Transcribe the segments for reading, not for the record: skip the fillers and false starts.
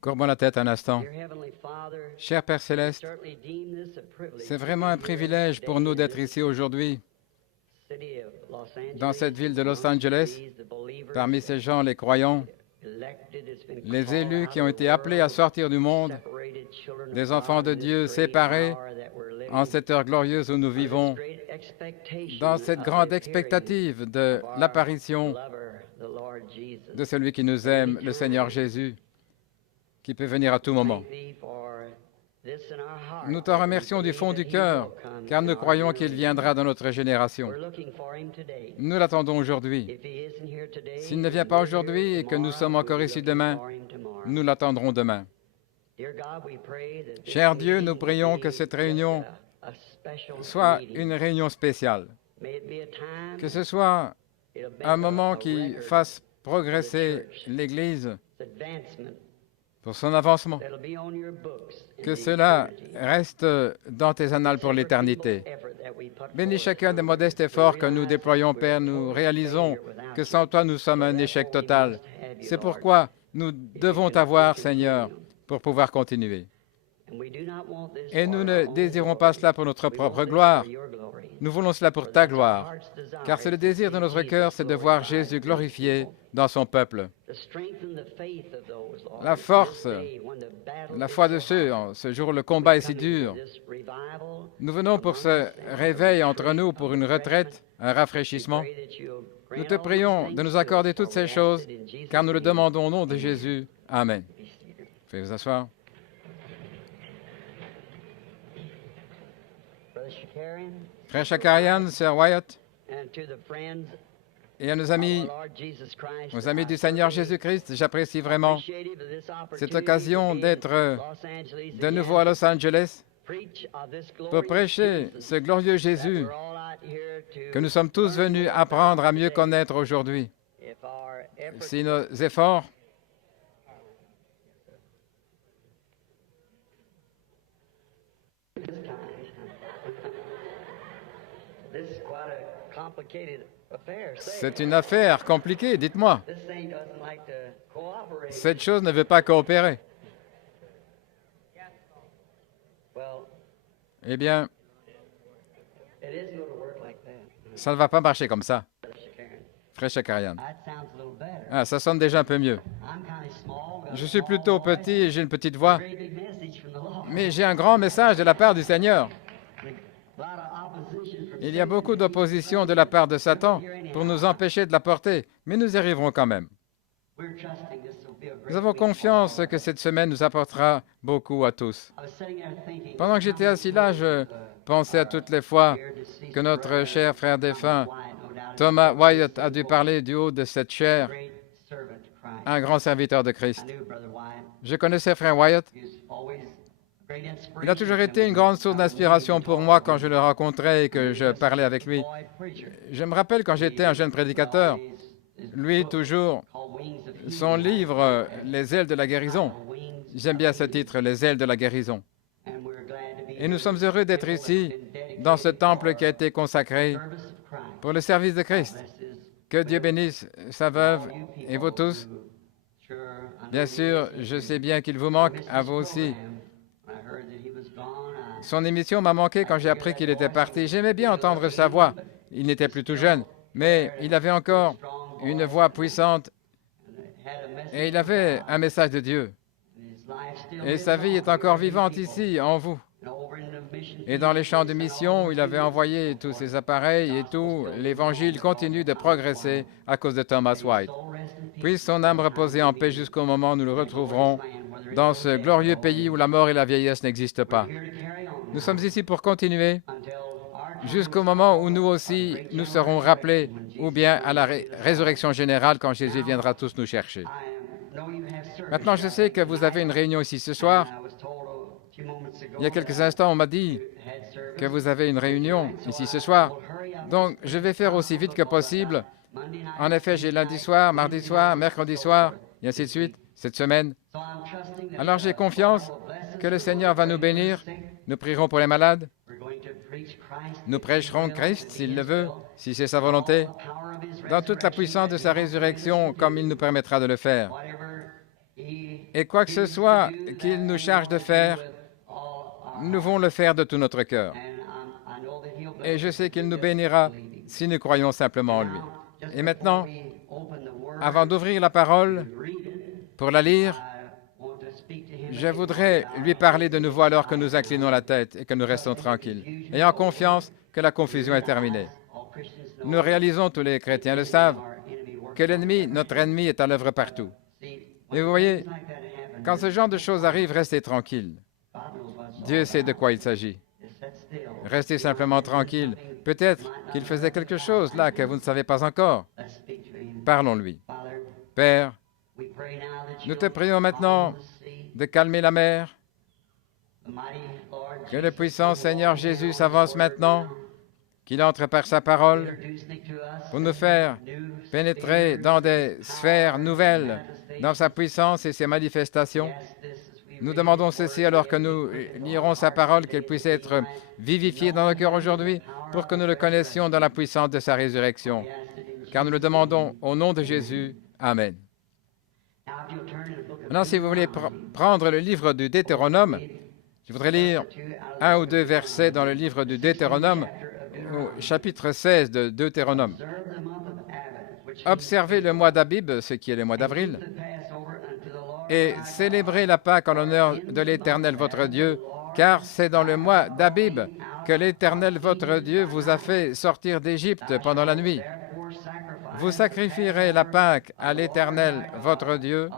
Courbons la tête un instant. Cher Père Céleste, c'est vraiment un privilège pour nous d'être ici aujourd'hui, dans cette ville de Los Angeles, parmi ces gens, les croyants, les élus qui ont été appelés à sortir du monde, des enfants de Dieu séparés en cette heure glorieuse où nous vivons, dans cette grande expectative de l'apparition de celui qui nous aime, le Seigneur Jésus, qui peut venir à tout moment. Nous te remercions du fond du cœur, car nous croyons qu'il viendra dans notre génération. Nous l'attendons aujourd'hui. S'il ne vient pas aujourd'hui et que nous sommes encore ici demain, nous l'attendrons demain. Cher Dieu, nous prions que cette réunion soit une réunion spéciale, que ce soit un moment qui fasse progresser l'Église pour son avancement, que cela reste dans tes annales pour l'éternité. Bénis chacun des modestes efforts que nous déployons, Père. Nous réalisons que sans toi, nous sommes un échec total. C'est pourquoi nous devons t'avoir, Seigneur, pour pouvoir continuer. Et nous ne désirons pas cela pour notre propre gloire. Nous voulons cela pour ta gloire, car c'est le désir de notre cœur, c'est de voir Jésus glorifié dans son peuple. La force, la foi de ceux, en ce jour où le combat est si dur. Nous venons pour ce réveil entre nous, pour une retraite, un rafraîchissement. Nous te prions de nous accorder toutes ces choses, car nous le demandons au nom de Jésus. Amen. Veuillez vous asseoir. Frère Shakarian, Sir Wyatt, et à nos amis du Seigneur Jésus-Christ, j'apprécie vraiment cette occasion d'être de nouveau à Los Angeles pour prêcher ce glorieux Jésus que nous sommes tous venus apprendre à mieux connaître aujourd'hui. Si nos efforts c'est une affaire compliquée, dites-moi. Cette chose ne veut pas coopérer. Eh bien, ça ne va pas marcher comme ça. Frère Shakarian. Ah, ça sonne déjà un peu mieux. Je suis plutôt petit et j'ai une petite voix, mais j'ai un grand message de la part du Seigneur. Il y a beaucoup d'opposition de la part de Satan pour nous empêcher de la porter, mais nous y arriverons quand même. Nous avons confiance que cette semaine nous apportera beaucoup à tous. Pendant que j'étais assis là, je pensais à toutes les fois que notre cher frère défunt, Thomas Wyatt, a dû parler du haut de cette chair, un grand serviteur de Christ. Je connaissais frère Wyatt. Il a toujours été une grande source d'inspiration pour moi quand je le rencontrais et que je parlais avec lui. Je me rappelle quand j'étais un jeune prédicateur, lui toujours, son livre « Les ailes de la guérison ». J'aime bien ce titre, « Les ailes de la guérison ». Et nous sommes heureux d'être ici, dans ce temple qui a été consacré pour le service de Christ. Que Dieu bénisse sa veuve et vous tous. Bien sûr, je sais bien qu'il vous manque, à vous aussi. Son émission m'a manqué quand j'ai appris qu'il était parti. J'aimais bien entendre sa voix. Il n'était plus tout jeune, mais il avait encore une voix puissante et il avait un message de Dieu. Et sa vie est encore vivante ici, en vous. Et dans les champs de mission où il avait envoyé tous ses appareils et tout, l'Évangile continue de progresser à cause de Thomas White. Puisse son âme reposer en paix jusqu'au moment où nous le retrouverons dans ce glorieux pays où la mort et la vieillesse n'existent pas. Nous sommes ici pour continuer jusqu'au moment où nous aussi, nous serons rappelés, ou bien à la résurrection générale quand Jésus viendra tous nous chercher. Maintenant, je sais que vous avez une réunion ici ce soir. Il y a quelques instants, on m'a dit que vous avez une réunion ici ce soir. Donc, je vais faire aussi vite que possible. En effet, j'ai lundi soir, mardi soir, mercredi soir, et ainsi de suite, cette semaine. Alors, j'ai confiance que le Seigneur va nous bénir. Nous prierons pour les malades. Nous prêcherons Christ, s'il le veut, si c'est sa volonté, dans toute la puissance de sa résurrection, comme il nous permettra de le faire. Et quoi que ce soit qu'il nous charge de faire, nous devons le faire de tout notre cœur. Et je sais qu'il nous bénira si nous croyons simplement en lui. Et maintenant, avant d'ouvrir la parole pour la lire, je voudrais lui parler de nouveau alors que nous inclinons la tête et que nous restons tranquilles, ayant confiance que la confusion est terminée. Nous réalisons, tous les chrétiens le savent, que l'ennemi, notre ennemi, est à l'œuvre partout. Et vous voyez, quand ce genre de choses arrive, restez tranquille. Dieu sait de quoi il s'agit. Restez simplement tranquille. Peut-être qu'il faisait quelque chose là que vous ne savez pas encore. Parlons-lui. Père, nous te prions maintenant de calmer la mer. Que le puissant Seigneur Jésus s'avance maintenant, qu'il entre par sa parole pour nous faire pénétrer dans des sphères nouvelles, dans sa puissance et ses manifestations. Nous demandons ceci alors que nous lirons sa parole, qu'elle puisse être vivifiée dans nos cœurs aujourd'hui pour que nous le connaissions dans la puissance de sa résurrection. Car nous le demandons au nom de Jésus. Amen. Maintenant, si vous voulez prendre le livre du Deutéronome, je voudrais lire un ou deux versets dans le livre du Deutéronome, au chapitre 16 de Deutéronome. Observez le mois d'Abib, ce qui est le mois d'avril, et célébrez la Pâque en l'honneur de l'Éternel votre Dieu, car c'est dans le mois d'Abib que l'Éternel votre Dieu vous a fait sortir d'Égypte pendant la nuit. Vous sacrifierez la Pâque à l'Éternel votre Dieu,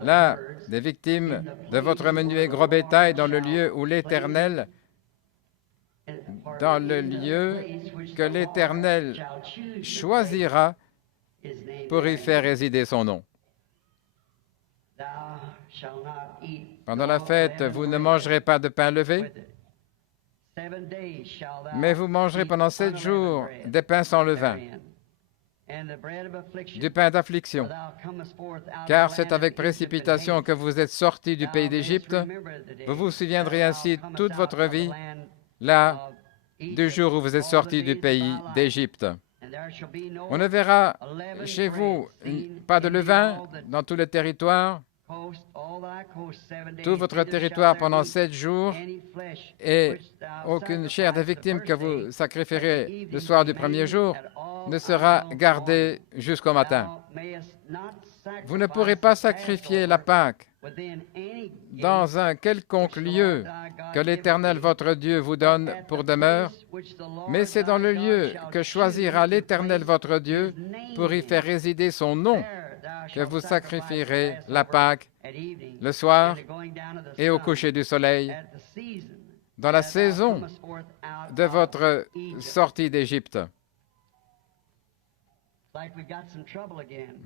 là, des victimes de votre menu et gros bétail dans le lieu où l'Éternel, dans le lieu que l'Éternel choisira pour y faire résider son nom. Pendant la fête, vous ne mangerez pas de pain levé, mais vous mangerez pendant 7 jours des pains sans levain, du pain d'affliction, car c'est avec précipitation que vous êtes sortis du pays d'Égypte. Vous vous souviendrez ainsi toute votre vie, là, du jour où vous êtes sortis du pays d'Égypte. On ne verra chez vous pas de levain dans tout le territoire, tout votre territoire pendant 7 jours, et aucune chair de victime que vous sacrifierez le soir du premier jour ne sera gardée jusqu'au matin. Vous ne pourrez pas sacrifier la Pâque dans un quelconque lieu que l'Éternel votre Dieu vous donne pour demeure, mais c'est dans le lieu que choisira l'Éternel votre Dieu pour y faire résider son nom que vous sacrifierez la Pâque le soir et au coucher du soleil, dans la saison de votre sortie d'Égypte.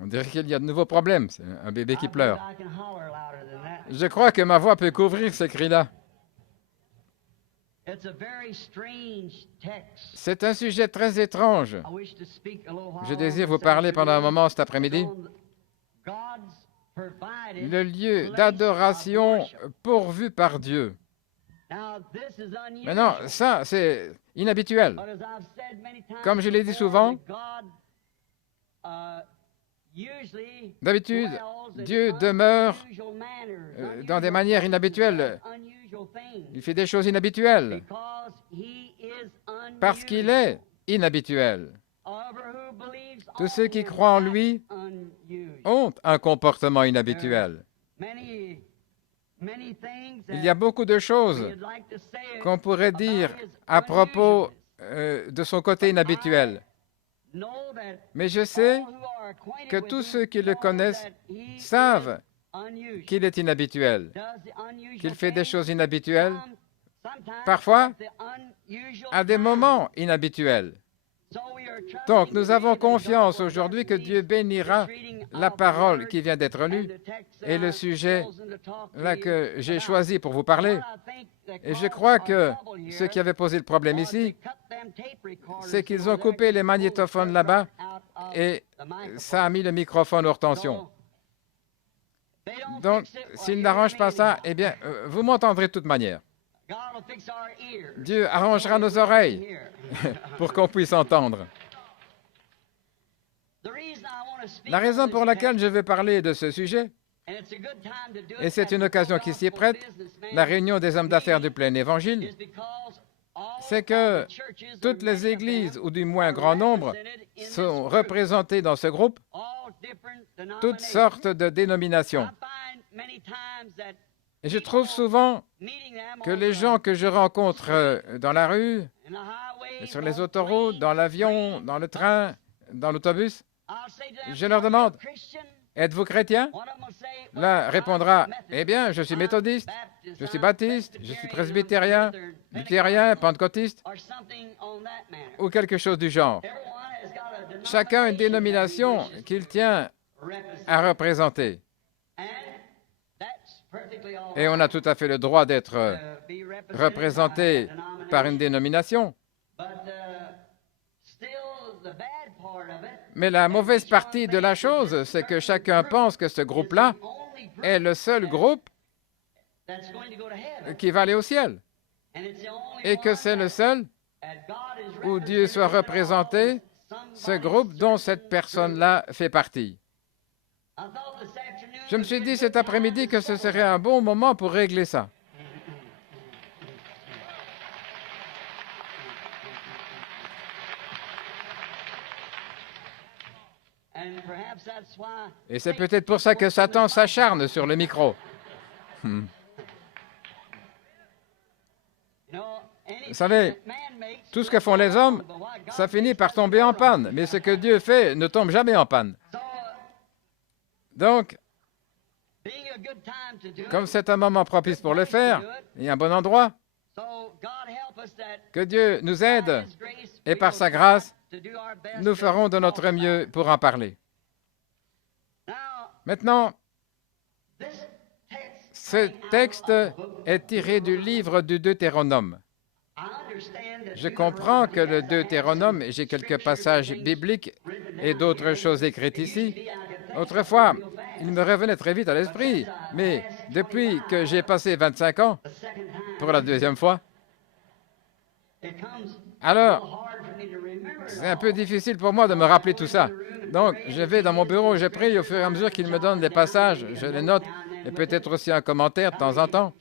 On dirait qu'il y a de nouveaux problèmes. C'est un bébé qui pleure. Je crois que ma voix peut couvrir ce cri-là. C'est un sujet très étrange. Je désire vous parler pendant un moment cet après-midi. Le lieu d'adoration pourvu par Dieu. Maintenant, ça, c'est inhabituel. Comme je l'ai dit souvent, d'habitude, Dieu demeure dans des manières inhabituelles. Il fait des choses inhabituelles parce qu'il est inhabituel. Tous ceux qui croient en lui ont un comportement inhabituel. Il y a beaucoup de choses qu'on pourrait dire à propos de son côté inhabituel. Mais je sais que tous ceux qui le connaissent savent qu'il est inhabituel, qu'il fait des choses inhabituelles, parfois à des moments inhabituels. Donc, nous avons confiance aujourd'hui que Dieu bénira la parole qui vient d'être lue et le sujet là que j'ai choisi pour vous parler. Et je crois que ce qui avait posé le problème ici, c'est qu'ils ont coupé les magnétophones là-bas et ça a mis le microphone hors tension. Donc, s'ils n'arrangent pas ça, eh bien, vous m'entendrez de toute manière. Dieu arrangera nos oreilles pour qu'on puisse entendre. La raison pour laquelle je veux parler de ce sujet, Et c'est une occasion qui s'y prête, la réunion des hommes d'affaires du plein évangile, c'est que toutes les églises, ou du moins un grand nombre, sont représentées dans ce groupe, toutes sortes de dénominations. Et je trouve souvent que les gens que je rencontre dans la rue, sur les autoroutes, dans l'avion, dans le train, dans l'autobus, je leur demande, « Êtes-vous chrétien ?» L'un répondra, « Eh bien, je suis méthodiste, je suis baptiste, je suis presbytérien, luthérien, pentecôtiste, ou quelque chose du genre. » Chacun a une dénomination qu'il tient à représenter. Et on a tout à fait le droit d'être représenté par une dénomination. Mais la mauvaise partie de la chose, c'est que chacun pense que ce groupe-là est le seul groupe qui va aller au ciel. Et que c'est le seul où Dieu soit représenté, ce groupe dont cette personne-là fait partie. Je me suis dit cet après-midi que ce serait un bon moment pour régler ça. Et c'est peut-être pour ça que Satan s'acharne sur le micro. Vous savez, tout ce que font les hommes, ça finit par tomber en panne. Mais ce que Dieu fait ne tombe jamais en panne. Donc, comme c'est un moment propice pour le faire, et un bon endroit, que Dieu nous aide, et par sa grâce, nous ferons de notre mieux pour en parler. Maintenant, ce texte est tiré du livre du Deutéronome. Je comprends que le Deutéronome, j'ai quelques passages bibliques et d'autres choses écrites ici. Autrefois, il me revenait très vite à l'esprit, mais depuis que j'ai passé 25 ans, pour la deuxième fois, alors, c'est un peu difficile pour moi de me rappeler tout ça. Donc, je vais dans mon bureau, je prie, au fur et à mesure qu'il me donne les passages, je les note, et peut-être aussi un commentaire de temps en temps,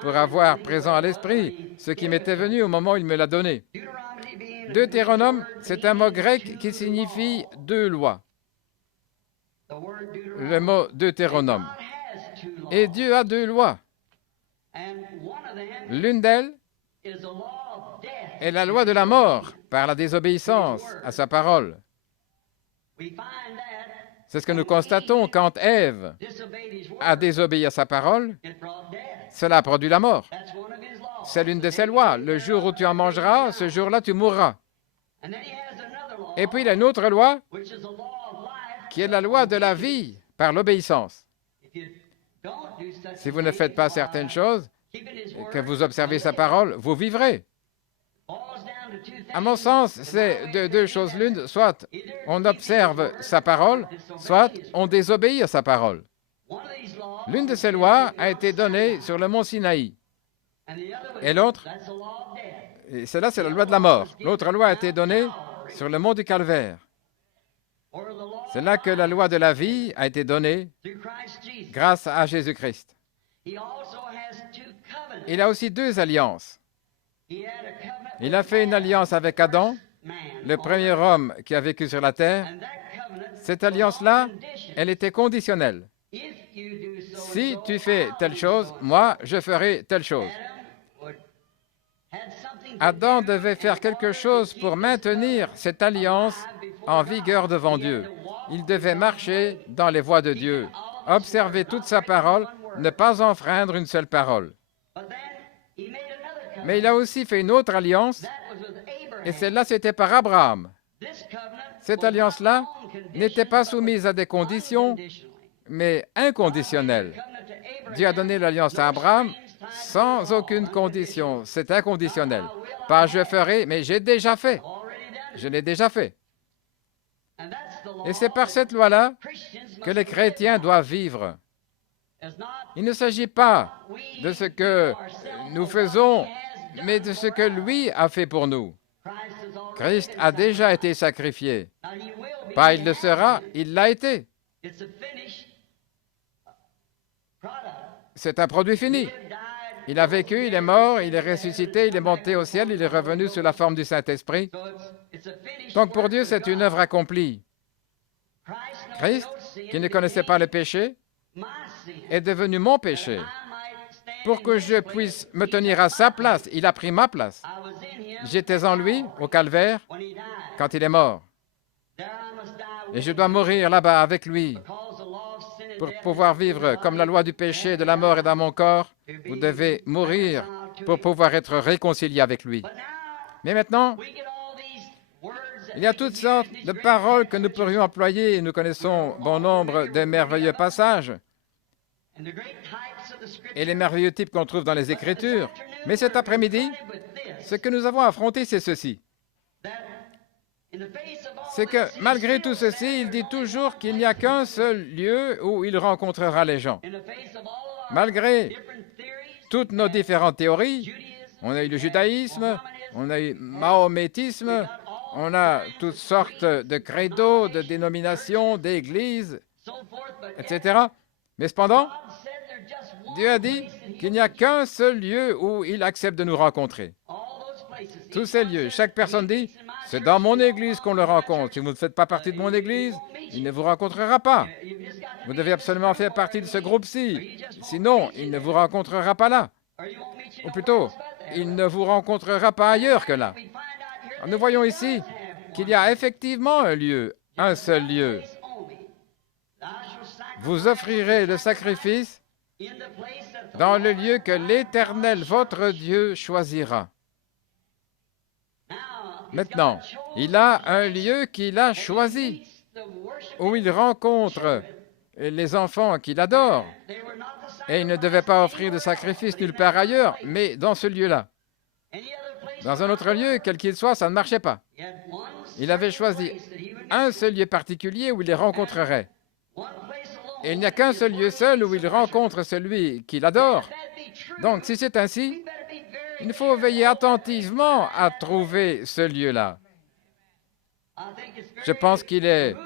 pour avoir présent à l'esprit ce qui m'était venu au moment où il me l'a donné. Deutéronome, c'est un mot grec qui signifie deux lois. Le mot Deutéronome. Et Dieu a deux lois. L'une d'elles est la loi de la mort par la désobéissance à sa parole. C'est ce que nous constatons quand Ève a désobéi à sa parole. Cela a produit la mort. C'est l'une de ses lois. Le jour où tu en mangeras, ce jour-là, tu mourras. Et puis, il y a une autre loi qui est la loi de la vie par l'obéissance. Si vous ne faites pas certaines choses, et que vous observez sa parole, vous vivrez. À mon sens, c'est de deux choses l'une, soit on observe sa parole, soit on désobéit à sa parole. L'une de ces lois a été donnée sur le mont Sinaï. Et l'autre, celle-là, c'est la loi de la mort. L'autre loi a été donnée sur le mont du Calvaire. C'est là que la loi de la vie a été donnée grâce à Jésus-Christ. Il a aussi deux alliances. Il a fait une alliance avec Adam, le premier homme qui a vécu sur la terre. Cette alliance-là, elle était conditionnelle. Si tu fais telle chose, moi, je ferai telle chose. Adam devait faire quelque chose pour maintenir cette alliance en vigueur devant Dieu. Il devait marcher dans les voies de Dieu, observer toute sa parole, ne pas enfreindre une seule parole. Mais il a aussi fait une autre alliance, et celle-là, c'était par Abraham. Cette alliance-là n'était pas soumise à des conditions, mais inconditionnelle. Dieu a donné l'alliance à Abraham sans aucune condition. C'est inconditionnel. Pas je ferai, mais j'ai déjà fait. Je l'ai déjà fait. Et c'est par cette loi-là que les chrétiens doivent vivre. Il ne s'agit pas de ce que nous faisons, mais de ce que lui a fait pour nous. Christ a déjà été sacrifié. Pas il le sera, il l'a été. C'est un produit fini. Il a vécu, il est mort, il est ressuscité, il est monté au ciel, il est revenu sous la forme du Saint-Esprit. Donc pour Dieu, c'est une œuvre accomplie. Christ, qui ne connaissait pas le péché, est devenu mon péché pour que je puisse me tenir à sa place. Il a pris ma place. J'étais en lui, au calvaire, quand il est mort. Et je dois mourir là-bas avec lui pour pouvoir vivre comme la loi du péché, de la mort est dans mon corps. Vous devez mourir pour pouvoir être réconcilié avec lui. Mais maintenant, il y a toutes sortes de paroles que nous pourrions employer et nous connaissons bon nombre de merveilleux passages et les merveilleux types qu'on trouve dans les Écritures. Mais cet après-midi, ce que nous avons affronté, c'est ceci. C'est que malgré tout ceci, il dit toujours qu'il n'y a qu'un seul lieu où il rencontrera les gens. Malgré toutes nos différentes théories, on a eu le judaïsme, on a eu le mahométisme, on a toutes sortes de credos, de dénominations, d'églises, etc. Mais cependant, Dieu a dit qu'il n'y a qu'un seul lieu où il accepte de nous rencontrer. Tous ces lieux, chaque personne dit, c'est dans mon église qu'on le rencontre. Si vous ne faites pas partie de mon église, il ne vous rencontrera pas. Vous devez absolument faire partie de ce groupe-ci. Sinon, il ne vous rencontrera pas là. Ou plutôt, il ne vous rencontrera pas ailleurs que là. Nous voyons ici qu'il y a effectivement un lieu, un seul lieu. Vous offrirez le sacrifice dans le lieu que l'Éternel, votre Dieu, choisira. Maintenant, il a un lieu qu'il a choisi, où il rencontre les enfants qu'il adore. Et il ne devait pas offrir de sacrifice nulle part ailleurs, mais dans ce lieu-là. Dans un autre lieu, quel qu'il soit, ça ne marchait pas. Il avait choisi un seul lieu particulier où il les rencontrerait. Et il n'y a qu'un seul lieu seul où il rencontre celui qu'il adore. Donc, si c'est ainsi, il faut veiller attentivement à trouver ce lieu-là. Je pense qu'il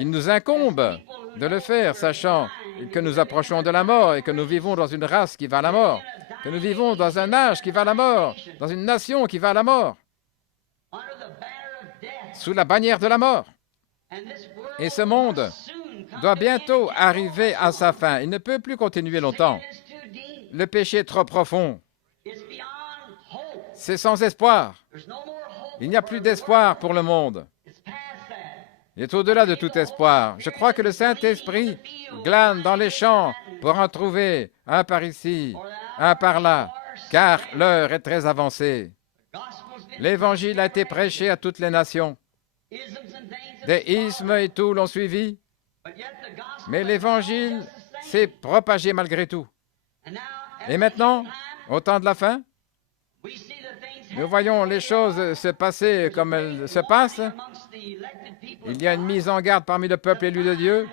nous incombe de le faire, sachant que nous approchons de la mort et que nous vivons dans une race qui va à la mort, que nous vivons dans un âge qui va à la mort, dans une nation qui va à la mort, sous la bannière de la mort. Et ce monde doit bientôt arriver à sa fin. Il ne peut plus continuer longtemps. Le péché est trop profond. C'est sans espoir. Il n'y a plus d'espoir pour le monde. Il est au-delà de tout espoir. Je crois que le Saint-Esprit glane dans les champs pour en trouver un par ici, un par là, car l'heure est très avancée. L'Évangile a été prêché à toutes les nations. Des ismes et tout l'ont suivi, mais l'Évangile s'est propagé malgré tout. Et maintenant, au temps de la fin, nous voyons les choses se passer comme elles se passent. Il y a une mise en garde parmi le peuple élu de Dieu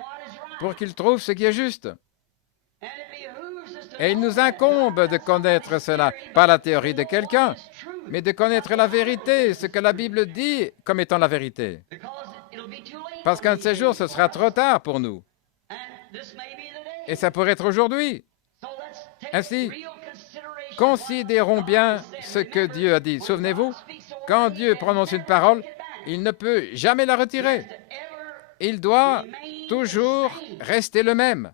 pour qu'il trouve ce qui est juste. Et il nous incombe de connaître cela, pas la théorie de quelqu'un, mais de connaître la vérité, ce que la Bible dit comme étant la vérité. Parce qu'un de ces jours, ce sera trop tard pour nous. Et ça pourrait être aujourd'hui. Ainsi, considérons bien ce que Dieu a dit. Souvenez-vous, quand Dieu prononce une parole, il ne peut jamais la retirer. Il doit toujours rester le même.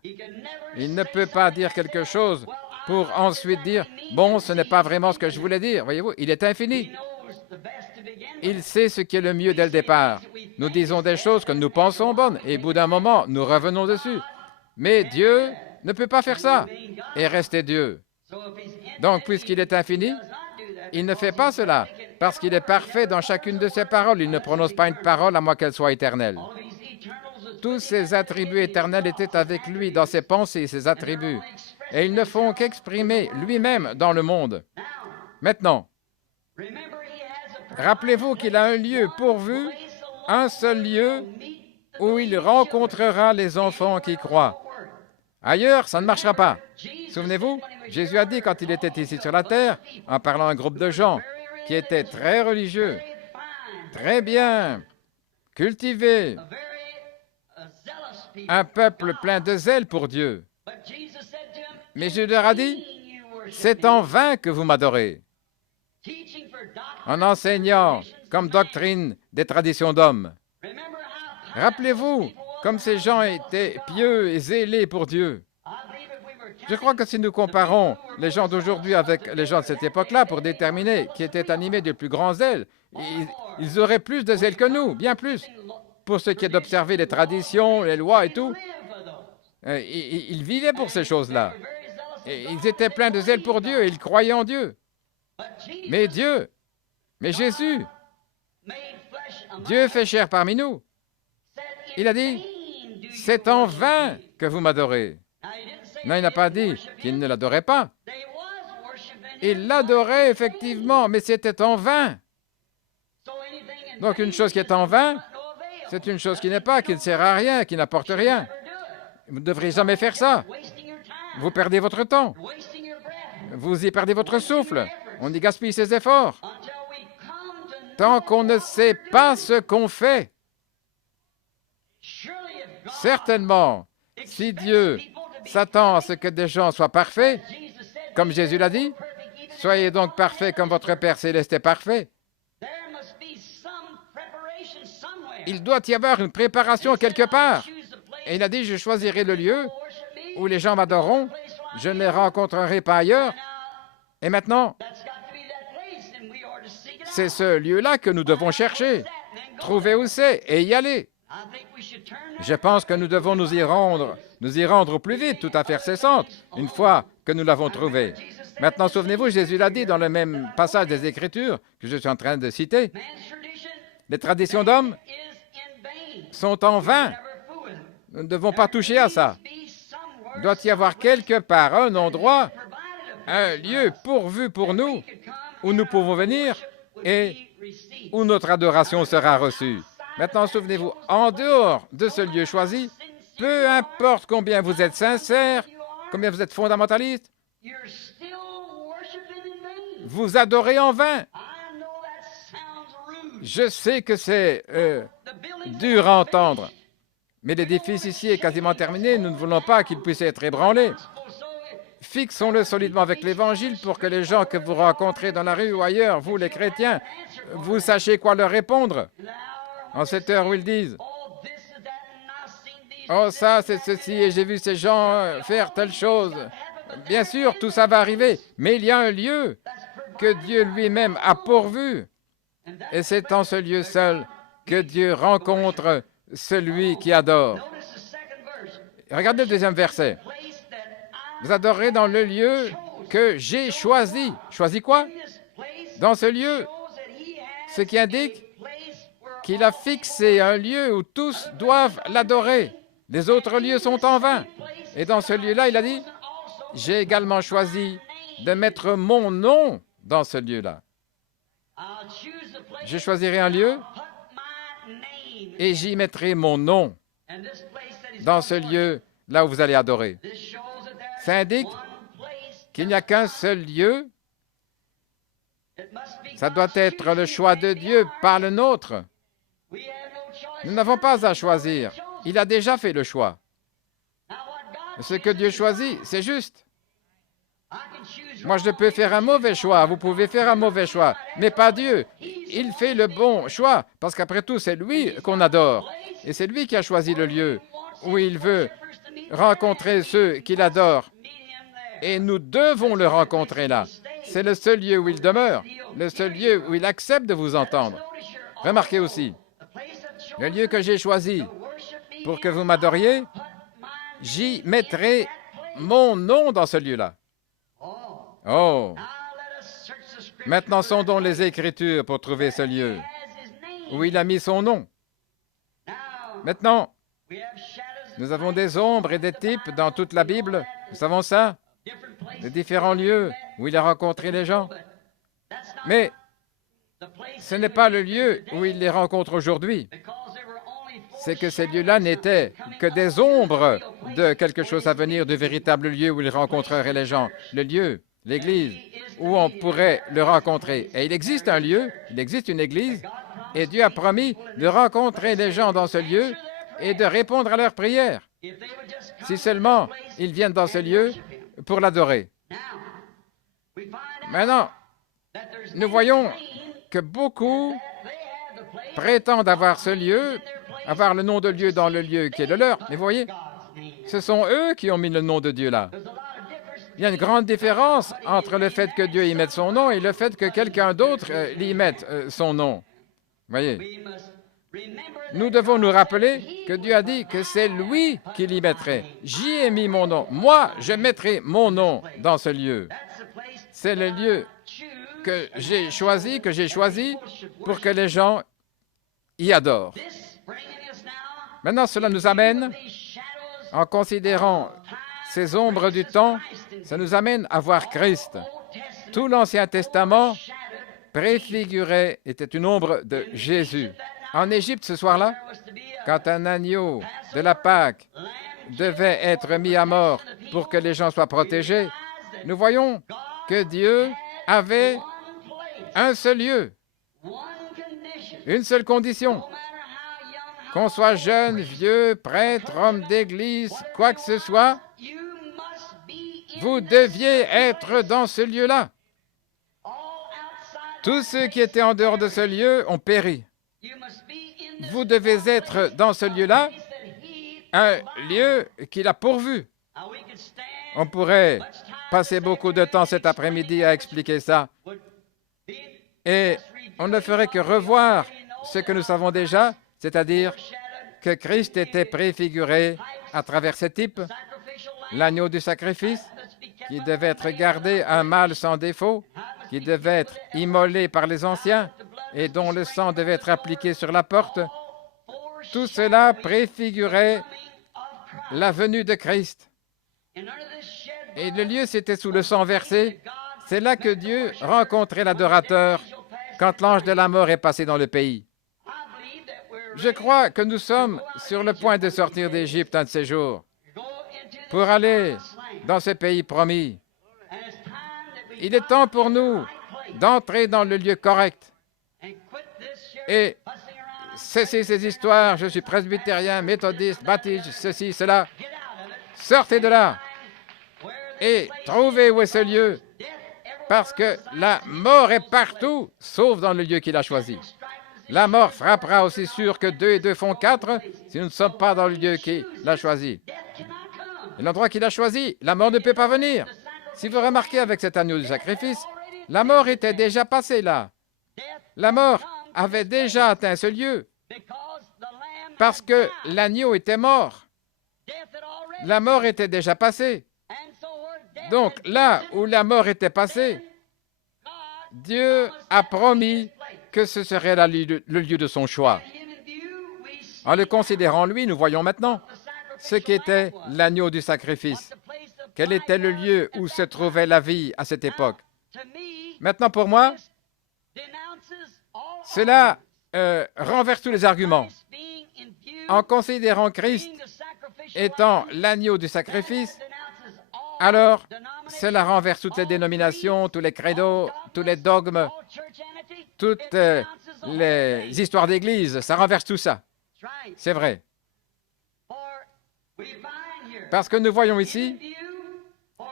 Il ne peut pas dire quelque chose pour ensuite dire « Bon, ce n'est pas vraiment ce que je voulais dire. » Voyez-vous, il est infini. Il sait ce qui est le mieux dès le départ. Nous disons des choses que nous pensons bonnes et au bout d'un moment, nous revenons dessus. Mais Dieu ne peut pas faire ça et rester Dieu. Donc, puisqu'il est infini, il ne fait pas cela parce qu'il est parfait dans chacune de ses paroles. Il ne prononce pas une parole à moins qu'elle soit éternelle. Tous ses attributs éternels étaient avec lui dans ses pensées, ses attributs. Et ils ne font qu'exprimer lui-même dans le monde. Maintenant, rappelez-vous qu'il a un lieu pourvu, un seul lieu où il rencontrera les enfants qui croient. Ailleurs, ça ne marchera pas. Souvenez-vous, Jésus a dit quand il était ici sur la terre, en parlant à un groupe de gens qui étaient très religieux, très bien cultivés, un peuple plein de zèle pour Dieu. Mais Jésus leur a dit, c'est en vain que vous m'adorez, en enseignant comme doctrine des traditions d'hommes. Rappelez-vous, comme ces gens étaient pieux et zélés pour Dieu. Je crois que si nous comparons les gens d'aujourd'hui avec les gens de cette époque-là pour déterminer qui étaient animés du plus grand zèle, ils auraient plus de zèle que nous, bien plus, pour ce qui est d'observer les traditions, les lois et tout. Ils vivaient pour ces choses-là. Ils étaient pleins de zèle pour Dieu et ils croyaient en Dieu. Mais Jésus, Dieu fait chair parmi nous. Il a dit, c'est en vain que vous m'adorez. Non, il n'a pas dit qu'il ne l'adorait pas. Il l'adorait effectivement, mais c'était en vain. Donc une chose qui est en vain, c'est une chose qui n'est pas, qui ne sert à rien, qui n'apporte rien. Vous ne devriez jamais faire ça. Vous perdez votre temps. Vous y perdez votre souffle. On y gaspille ses efforts. Tant qu'on ne sait pas ce qu'on fait. Certainement, si Dieu s'attend à ce que des gens soient parfaits, comme Jésus l'a dit, soyez donc parfaits comme votre Père céleste est parfait. Il doit y avoir une préparation quelque part. Et il a dit, je choisirai le lieu où les gens m'adoreront, je ne les rencontrerai pas ailleurs. Et maintenant, c'est ce lieu-là que nous devons chercher, trouver où c'est et y aller. Je pense que nous devons nous y rendre au plus vite, tout à fait cessante, une fois que nous l'avons trouvé. Maintenant, souvenez-vous, Jésus l'a dit dans le même passage des Écritures que je suis en train de citer. Les traditions d'hommes sont en vain. Nous ne devons pas toucher à ça. Il doit y avoir quelque part un endroit, un lieu pourvu pour nous, où nous pouvons venir et où notre adoration sera reçue. Maintenant, souvenez-vous, en dehors de ce lieu choisi, peu importe combien vous êtes sincère, combien vous êtes fondamentaliste, vous adorez en vain. Je sais que c'est dur à entendre, mais l'édifice ici est quasiment terminé. Nous ne voulons pas qu'il puisse être ébranlé. Fixons-le solidement avec l'Évangile pour que les gens que vous rencontrez dans la rue ou ailleurs, vous les chrétiens, vous sachiez quoi leur répondre. En cette heure où ils disent « Oh, ça, c'est ceci, et j'ai vu ces gens faire telle chose. » Bien sûr, tout ça va arriver, mais il y a un lieu que Dieu lui-même a pourvu. Et c'est en ce lieu seul que Dieu rencontre celui qui adore. Regardez le deuxième verset. Vous adorez dans le lieu que j'ai choisi. Choisi quoi? Dans ce lieu, ce qui indique qu'il a fixé un lieu où tous doivent l'adorer. Les autres lieux sont en vain. Et dans ce lieu-là, il a dit, j'ai également choisi de mettre mon nom dans ce lieu-là. Je choisirai un lieu et j'y mettrai mon nom dans ce lieu là où vous allez adorer. Ça indique qu'il n'y a qu'un seul lieu. Ça doit être le choix de Dieu, pas le nôtre. Nous n'avons pas à choisir. Il a déjà fait le choix. Ce que Dieu choisit, c'est juste. Moi, je peux faire un mauvais choix, vous pouvez faire un mauvais choix, mais pas Dieu. Il fait le bon choix, parce qu'après tout, c'est lui qu'on adore. Et c'est lui qui a choisi le lieu où il veut rencontrer ceux qu'il adore. Et nous devons le rencontrer là. C'est le seul lieu où il demeure, le seul lieu où il accepte de vous entendre. Remarquez aussi, le lieu que j'ai choisi pour que vous m'adoriez, j'y mettrai mon nom dans ce lieu-là. Oh! Maintenant, sondons les Écritures pour trouver ce lieu où il a mis son nom. Maintenant, nous avons des ombres et des types dans toute la Bible. Nous savons ça, de différents lieux où il a rencontré les gens. Mais ce n'est pas le lieu où il les rencontre aujourd'hui. C'est que ces lieux-là n'étaient que des ombres de quelque chose à venir, du véritable lieu où il rencontrerait les gens. Le lieu, l'Église, où on pourrait le rencontrer. Et il existe un lieu, il existe une Église, et Dieu a promis de rencontrer les gens dans ce lieu et de répondre à leurs prières. Si seulement ils viennent dans ce lieu pour l'adorer. Maintenant, nous voyons que beaucoup prétendent avoir ce lieu, avoir le nom de Dieu dans le lieu qui est le leur. Mais vous voyez, ce sont eux qui ont mis le nom de Dieu là. Il y a une grande différence entre le fait que Dieu y mette son nom et le fait que quelqu'un d'autre y mette son nom. Vous voyez? Nous devons nous rappeler que Dieu a dit que c'est lui qui l'y mettrait. J'y ai mis mon nom. Moi, je mettrai mon nom dans ce lieu. C'est le lieu que j'ai choisi pour que les gens y adorent. Maintenant, cela nous amène, en considérant ces ombres du temps, ça nous amène à voir Christ. Tout l'Ancien Testament préfigurait, était une ombre de Jésus. En Égypte, ce soir-là, quand un agneau de la Pâque devait être mis à mort pour que les gens soient protégés, nous voyons que Dieu avait un seul lieu, une seule condition. Qu'on soit jeune, vieux, prêtre, homme d'église, quoi que ce soit, vous deviez être dans ce lieu-là. Tous ceux qui étaient en dehors de ce lieu ont péri. Vous devez être dans ce lieu-là, un lieu qu'il a pourvu. On pourrait passer beaucoup de temps cet après-midi à expliquer ça. Et on ne ferait que revoir ce que nous savons déjà, c'est-à-dire que Christ était préfiguré à travers ce type, l'agneau du sacrifice, qui devait être gardé un mâle sans défaut, qui devait être immolé par les anciens et dont le sang devait être appliqué sur la porte. Tout cela préfigurait la venue de Christ. Et le lieu, c'était sous le sang versé. C'est là que Dieu rencontrait l'adorateur quand l'ange de la mort est passé dans le pays. Je crois que nous sommes sur le point de sortir d'Égypte un de ces jours pour aller dans ce pays promis. Il est temps pour nous d'entrer dans le lieu correct et cesser ces histoires. Je suis presbytérien, méthodiste, baptiste, ceci, cela. Sortez de là et trouvez où est ce lieu, parce que la mort est partout, sauf dans le lieu qu'il a choisi. La mort frappera aussi sûr que 2 et 2 font 4 si nous ne sommes pas dans le lieu qu'il a choisi. Et l'endroit qu'il a choisi, la mort ne peut pas venir. Si vous remarquez avec cet agneau du sacrifice, la mort était déjà passée là. La mort avait déjà atteint ce lieu parce que l'agneau était mort. La mort était déjà passée. Donc là où la mort était passée, Dieu a promis que ce serait le lieu de son choix. En le considérant lui, nous voyons maintenant ce qu'était l'agneau du sacrifice. Quel était le lieu où se trouvait la vie à cette époque? Maintenant, pour moi, cela renverse tous les arguments. En considérant Christ étant l'agneau du sacrifice, alors cela renverse toutes les dénominations, tous les credos, tous les dogmes, toutes les histoires d'Église. Ça renverse tout ça. C'est vrai. Parce que nous voyons ici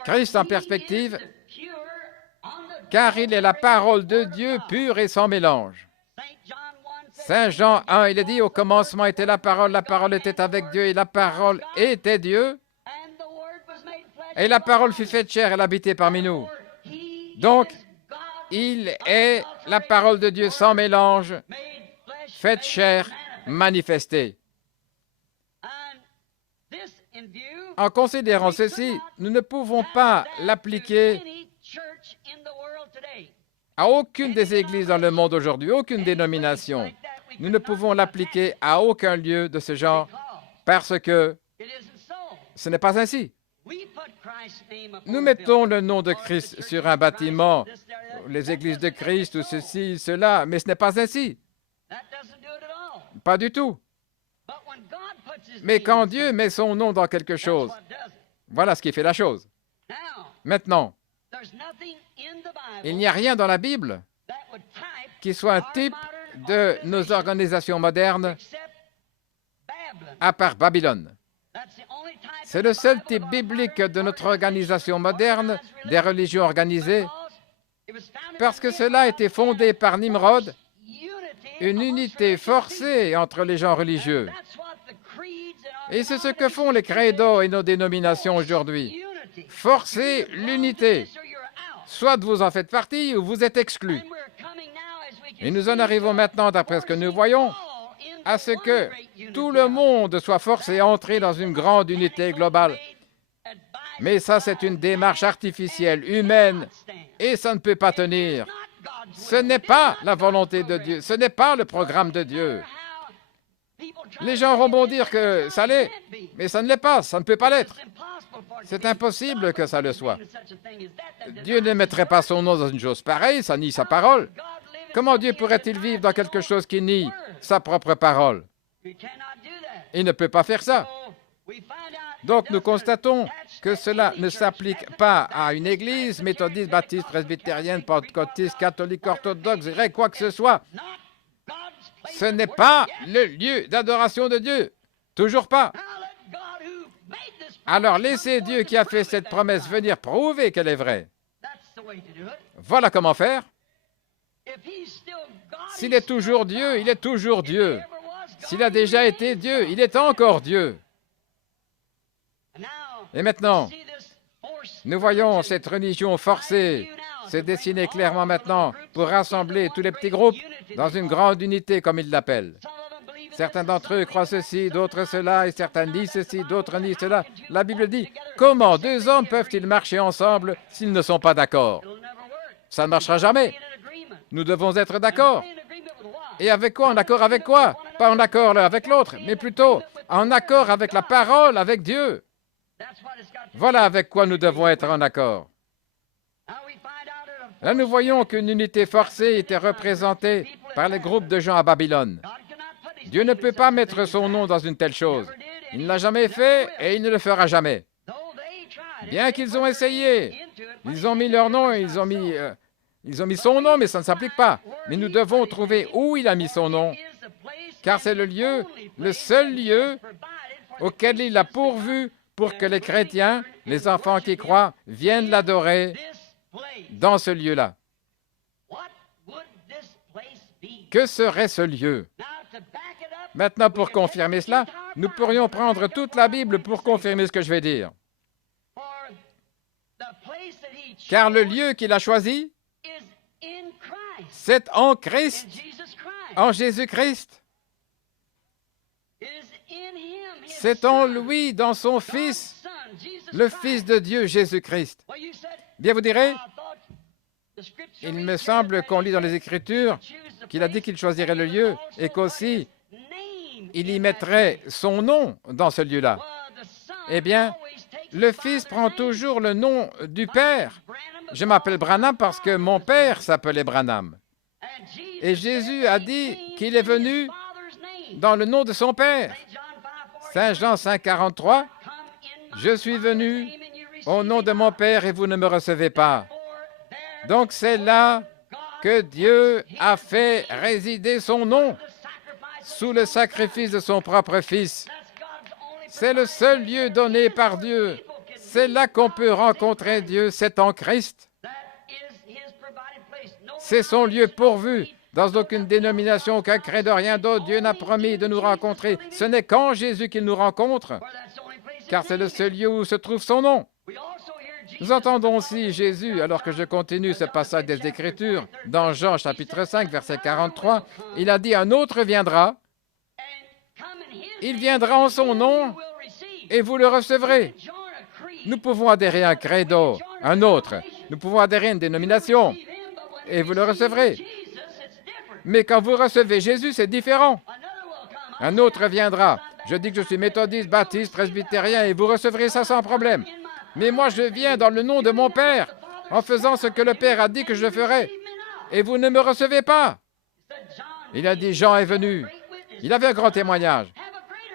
Christ en perspective, car il est la parole de Dieu pure et sans mélange. Saint Jean 1, il est dit, au commencement était la parole était avec Dieu, et la parole était Dieu, et la parole fut faite chair, elle habitait parmi nous. Donc, il est la parole de Dieu sans mélange, faite chair, manifestée. En considérant ceci, nous ne pouvons pas l'appliquer à aucune des églises dans le monde aujourd'hui, aucune dénomination. Nous ne pouvons l'appliquer à aucun lieu de ce genre parce que ce n'est pas ainsi. Nous mettons le nom de Christ sur un bâtiment, les églises de Christ ou ceci, cela, mais ce n'est pas ainsi. Pas du tout. Mais quand Dieu met son nom dans quelque chose, voilà ce qui fait la chose. Maintenant, il n'y a rien dans la Bible qui soit un type de nos organisations modernes à part Babylone. C'est le seul type biblique de notre organisation moderne, des religions organisées, parce que cela a été fondé par Nimrod, une unité forcée entre les gens religieux. Et c'est ce que font les credos et nos dénominations aujourd'hui. Forcer l'unité. Soit vous en faites partie ou vous êtes exclus. Et nous en arrivons maintenant, d'après ce que nous voyons, à ce que tout le monde soit forcé à entrer dans une grande unité globale. Mais ça, c'est une démarche artificielle, humaine, et ça ne peut pas tenir. Ce n'est pas la volonté de Dieu, ce n'est pas le programme de Dieu. Les gens auront beau dire que ça l'est, mais ça ne l'est pas, ça ne peut pas l'être. C'est impossible que ça le soit. Dieu ne mettrait pas son nom dans une chose pareille, ça nie sa parole. Comment Dieu pourrait-il vivre dans quelque chose qui nie sa propre parole? Il ne peut pas faire ça. Donc nous constatons que cela ne s'applique pas à une église méthodiste, baptiste, presbytérienne, pentecôtiste, catholique, orthodoxe, grec, quoi que ce soit. Ce n'est pas le lieu d'adoration de Dieu. Toujours pas. Alors laissez Dieu qui a fait cette promesse venir prouver qu'elle est vraie. Voilà comment faire. S'il est toujours Dieu, il est toujours Dieu. S'il a déjà été Dieu, il est encore Dieu. Et maintenant, nous voyons cette religion forcée se dessiner clairement maintenant pour rassembler tous les petits groupes dans une grande unité, comme ils l'appellent. Certains d'entre eux croient ceci, d'autres cela, et certains disent ceci, d'autres disent cela. La Bible dit, comment deux hommes peuvent-ils marcher ensemble s'ils ne sont pas d'accord? Ça ne marchera jamais. Nous devons être d'accord. Et avec quoi? En accord avec quoi? Pas en accord l'un avec l'autre, mais plutôt en accord avec la parole, avec Dieu. Voilà avec quoi nous devons être en accord. Là, nous voyons qu'une unité forcée était représentée par les groupes de gens à Babylone. Dieu ne peut pas mettre son nom dans une telle chose. Il ne l'a jamais fait et il ne le fera jamais. Bien qu'ils ont essayé, ils ont mis leur nom, ils ont mis son nom, mais ça ne s'applique pas. Mais nous devons trouver où il a mis son nom, car c'est le lieu, le seul lieu auquel il a pourvu pour que les chrétiens, les enfants qui croient, viennent l'adorer dans ce lieu-là. Que serait ce lieu? Maintenant, pour confirmer cela, nous pourrions prendre toute la Bible pour confirmer ce que je vais dire. Car le lieu qu'il a choisi, c'est en Christ, en Jésus-Christ. C'est en lui, dans son Fils, le Fils de Dieu, Jésus-Christ. Bien, vous direz, il me semble qu'on lit dans les Écritures qu'il a dit qu'il choisirait le lieu et qu'aussi il y mettrait son nom dans ce lieu-là. Eh bien, le Fils prend toujours le nom du Père. Je m'appelle Branham parce que mon père s'appelait Branham. Et Jésus a dit qu'il est venu dans le nom de son Père. Saint Jean 5,43, « Je suis venu au nom de mon Père et vous ne me recevez pas. » Donc c'est là que Dieu a fait résider son nom sous le sacrifice de son propre Fils. C'est le seul lieu donné par Dieu. C'est là qu'on peut rencontrer Dieu, c'est en Christ. C'est son lieu pourvu. Dans aucune dénomination, aucun credo, rien d'autre, Dieu n'a promis de nous rencontrer. Ce n'est qu'en Jésus qu'il nous rencontre, car c'est le seul lieu où se trouve son nom. Nous entendons aussi Jésus, alors que je continue ce passage des Écritures, dans Jean chapitre 5, verset 43, il a dit, « Un autre viendra, il viendra en son nom, et vous le recevrez. » Nous pouvons adhérer à un credo, un autre. Nous pouvons adhérer à une dénomination, et vous le recevrez. Mais quand vous recevez Jésus, c'est différent. Un autre viendra. Je dis que je suis méthodiste, baptiste, presbytérien, et vous recevrez ça sans problème. Mais moi, je viens dans le nom de mon Père, en faisant ce que le Père a dit que je ferais. Et vous ne me recevez pas. Il a dit, Jean est venu. Il avait un grand témoignage.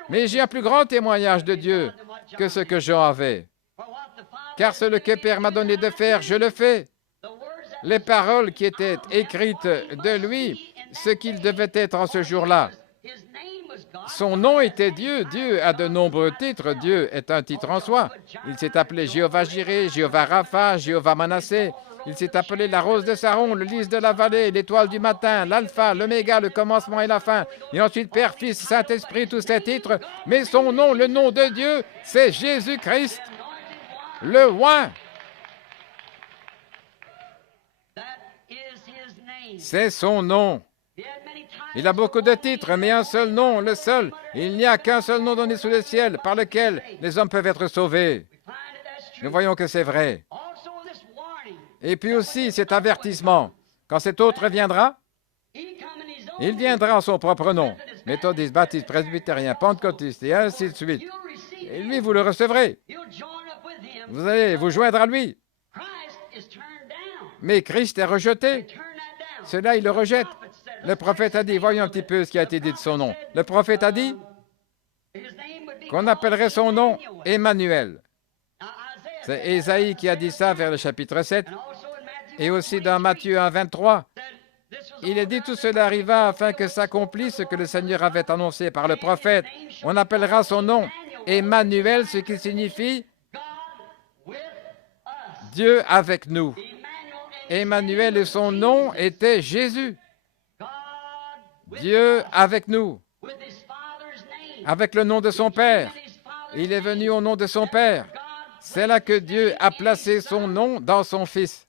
Mais j'ai un plus grand témoignage de Dieu que ce que Jean avait. Car ce que le Père m'a donné de faire, je le fais. Les paroles qui étaient écrites de lui, ce qu'il devait être en ce jour-là. Son nom était Dieu. Dieu a de nombreux titres. Dieu est un titre en soi. Il s'est appelé Jéhovah Jireh, Jéhovah Rapha, Jéhovah Manassé. Il s'est appelé la rose de Saron, le lys de la vallée, l'étoile du matin, l'alpha, l'oméga, le commencement et la fin. Et ensuite Père, Fils, Saint-Esprit, tous ces titres. Mais son nom, le nom de Dieu, c'est Jésus-Christ, le oint. C'est son nom. Il a beaucoup de titres, mais un seul nom, le seul. Il n'y a qu'un seul nom donné sous le ciel par lequel les hommes peuvent être sauvés. Nous voyons que c'est vrai. Et puis aussi cet avertissement. Quand cet autre viendra, il viendra en son propre nom. Méthodiste, baptiste, presbytérien, pentecôtiste, et ainsi de suite. Et lui, vous le recevrez. Vous allez vous joindre à lui. Mais Christ est rejeté. Cela, il le rejette. Le prophète a dit, voyons un petit peu ce qui a été dit de son nom. Le prophète a dit qu'on appellerait son nom Emmanuel. C'est Ésaïe qui a dit ça vers le chapitre 7. Et aussi dans Matthieu 1, 23. Il est dit, tout cela arriva afin que s'accomplisse ce que le Seigneur avait annoncé par le prophète. On appellera son nom Emmanuel, ce qui signifie Dieu avec nous. Emmanuel et son nom était Jésus. Dieu avec nous, avec le nom de son Père. Il est venu au nom de son Père. C'est là que Dieu a placé son nom dans son Fils.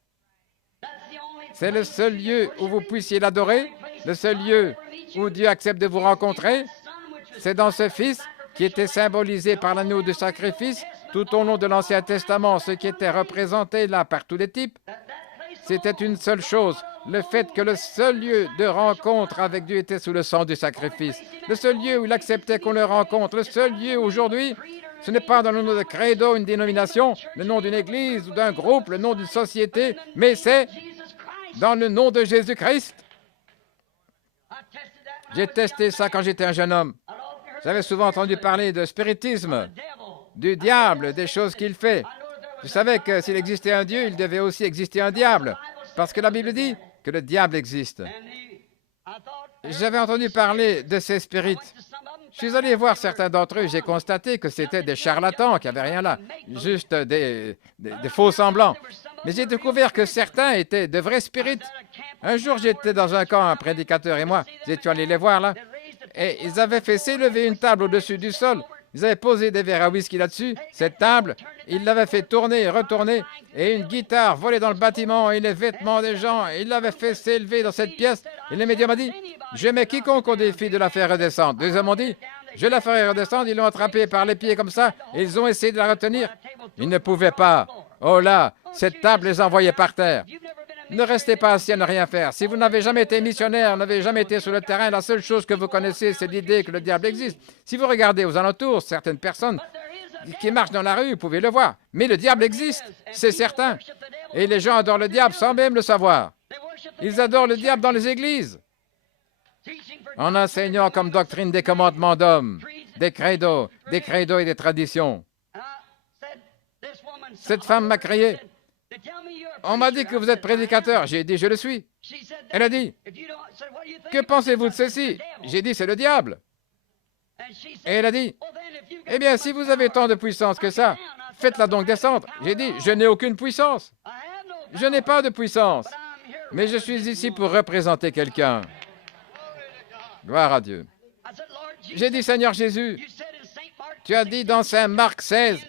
C'est le seul lieu où vous puissiez l'adorer, le seul lieu où Dieu accepte de vous rencontrer. C'est dans ce Fils qui était symbolisé par l'agneau de sacrifice tout au long de l'Ancien Testament, ce qui était représenté là par tous les types. C'était une seule chose, le fait que le seul lieu de rencontre avec Dieu était sous le sang du sacrifice. Le seul lieu où il acceptait qu'on le rencontre, le seul lieu aujourd'hui, ce n'est pas dans le nom de credo, une dénomination, le nom d'une église ou d'un groupe, le nom d'une société, mais c'est dans le nom de Jésus-Christ. J'ai testé ça quand j'étais un jeune homme. J'avais souvent entendu parler de spiritisme, du diable, des choses qu'il fait. Je savais que s'il existait un Dieu, il devait aussi exister un diable, parce que la Bible dit que le diable existe. J'avais entendu parler de ces spirites. Je suis allé voir certains d'entre eux, j'ai constaté que c'était des charlatans, qu'il n'y avait rien là, juste des faux semblants. Mais j'ai découvert que certains étaient de vrais spirites. Un jour, j'étais dans un camp, un prédicateur et moi, nous étions allés les voir là, et ils avaient fait s'élever une table au-dessus du sol. Ils avaient posé des verres à whisky là-dessus, cette table, ils l'avaient fait tourner et retourner, et une guitare volait dans le bâtiment, et les vêtements des gens, ils l'avaient fait s'élever dans cette pièce. Et le médium a dit, je mets quiconque au défi de la faire redescendre. Les hommes ont dit, je la ferai redescendre, ils l'ont attrapée par les pieds comme ça, et ils ont essayé de la retenir. Ils ne pouvaient pas. Oh là, cette table les envoyait par terre. Ne restez pas assis à ne rien faire. Si vous n'avez jamais été missionnaire, n'avez jamais été sur le terrain, la seule chose que vous connaissez, c'est l'idée que le diable existe. Si vous regardez aux alentours, certaines personnes qui marchent dans la rue, vous pouvez le voir. Mais le diable existe, c'est certain. Et les gens adorent le diable sans même le savoir. Ils adorent le diable dans les églises, en enseignant comme doctrine des commandements d'hommes, des credos et des traditions. Cette femme m'a crié. On m'a dit que vous êtes prédicateur. J'ai dit, je le suis. Elle a dit, que pensez-vous de ceci? J'ai dit, c'est le diable. Et elle a dit, eh bien, si vous avez tant de puissance que ça, faites-la donc descendre. J'ai dit, je n'ai aucune puissance. Je n'ai pas de puissance. Mais je suis ici pour représenter quelqu'un. Gloire à Dieu. J'ai dit, Seigneur Jésus, tu as dit dans Saint Marc 16,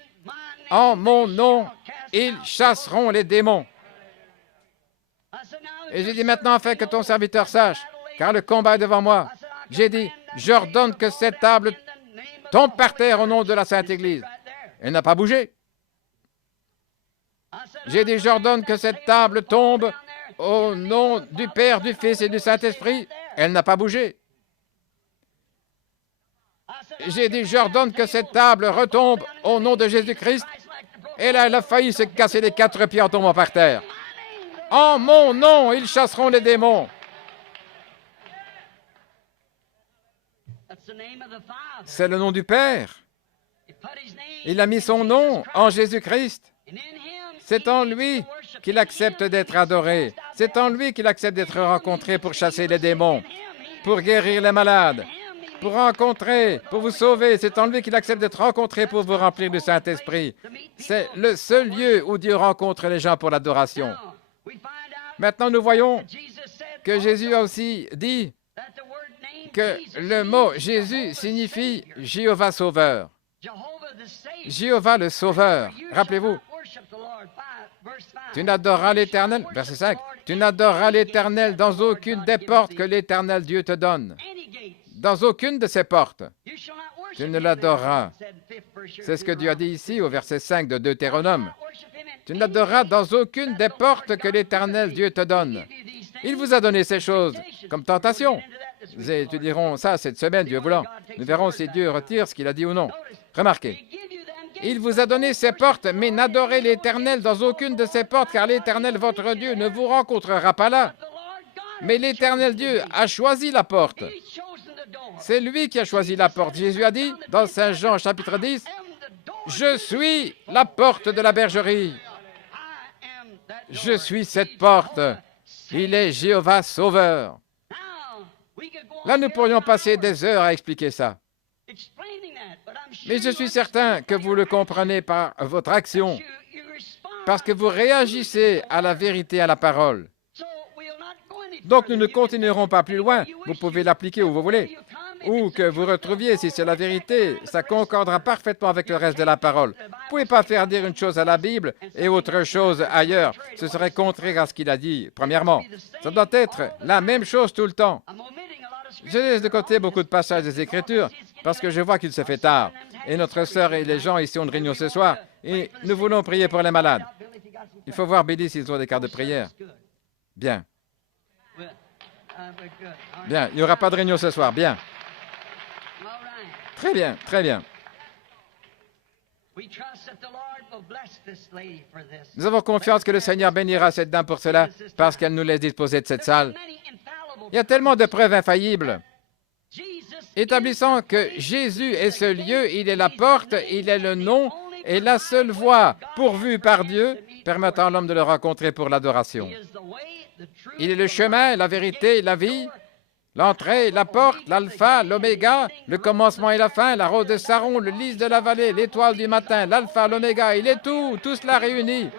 en mon nom, ils chasseront les démons. Et j'ai dit maintenant, afin que ton serviteur sache, car le combat est devant moi. J'ai dit, j'ordonne que cette table tombe par terre au nom de la Sainte Église. Elle n'a pas bougé. J'ai dit, j'ordonne que cette table tombe au nom du Père, du Fils et du Saint-Esprit. Elle n'a pas bougé. J'ai dit, j'ordonne que cette table retombe au nom de Jésus-Christ. Et là, elle a failli se casser les 4 pieds en tombant par terre. En mon nom, ils chasseront les démons. C'est le nom du Père. Il a mis son nom en Jésus-Christ. C'est en lui qu'il accepte d'être adoré. C'est en lui qu'il accepte d'être rencontré pour chasser les démons, pour guérir les malades. pour rencontrer, pour vous sauver. C'est en lui qu'il accepte d'être rencontré pour vous remplir du Saint-Esprit. C'est le seul lieu où Dieu rencontre les gens pour l'adoration. Maintenant, nous voyons que Jésus a aussi dit que le mot Jésus signifie Jéhovah Sauveur. Jéhovah le Sauveur. Rappelez-vous, tu n'adoreras l'Éternel, verset 5, tu n'adoreras l'Éternel dans aucune des portes que l'Éternel Dieu te donne. Dans aucune de ces portes, tu ne l'adoreras. C'est ce que Dieu a dit ici au verset 5 de Deutéronome. Tu n'adoreras dans aucune des portes que l'Éternel Dieu te donne. Il vous a donné ces choses comme tentation. Nous étudierons ça cette semaine, Dieu voulant. Nous verrons si Dieu retire ce qu'il a dit ou non. Remarquez, il vous a donné ces portes, mais n'adorez l'Éternel dans aucune de ces portes, car l'Éternel, votre Dieu, ne vous rencontrera pas là. Mais l'Éternel Dieu a choisi la porte. C'est lui qui a choisi la porte. Jésus a dit, dans Saint Jean chapitre 10, « Je suis la porte de la bergerie. Je suis cette porte. Il est Jéhovah Sauveur. » Là, nous pourrions passer des heures à expliquer ça. Mais je suis certain que vous le comprenez par votre action, parce que vous réagissez à la vérité, à la parole. Donc, nous ne continuerons pas plus loin. Vous pouvez l'appliquer où vous voulez. Ou que vous retrouviez, si c'est la vérité, ça concordera parfaitement avec le reste de la parole. Vous ne pouvez pas faire dire une chose à la Bible et autre chose ailleurs. Ce serait contraire à ce qu'il a dit, premièrement. Ça doit être la même chose tout le temps. Je laisse de côté beaucoup de passages des Écritures parce que je vois qu'il se fait tard. Et notre sœur et les gens ici ont une réunion ce soir et nous voulons prier pour les malades. Il faut voir Billy s'ils ont des cartes de prière. Bien. Bien, il n'y aura pas de réunion ce soir. Bien. Très bien, très bien. Nous avons confiance que le Seigneur bénira cette dame pour cela, parce qu'elle nous laisse disposer de cette salle. Il y a tellement de preuves infaillibles, établissant que Jésus est ce lieu, il est la porte, il est le nom et la seule voie pourvue par Dieu, permettant à l'homme de le rencontrer pour l'adoration. Il est le chemin, la vérité, la vie, l'entrée, la porte, l'alpha, l'oméga, le commencement et la fin, la rose de Saron, le lys de la vallée, l'étoile du matin, l'alpha, l'oméga, il est tout cela réuni.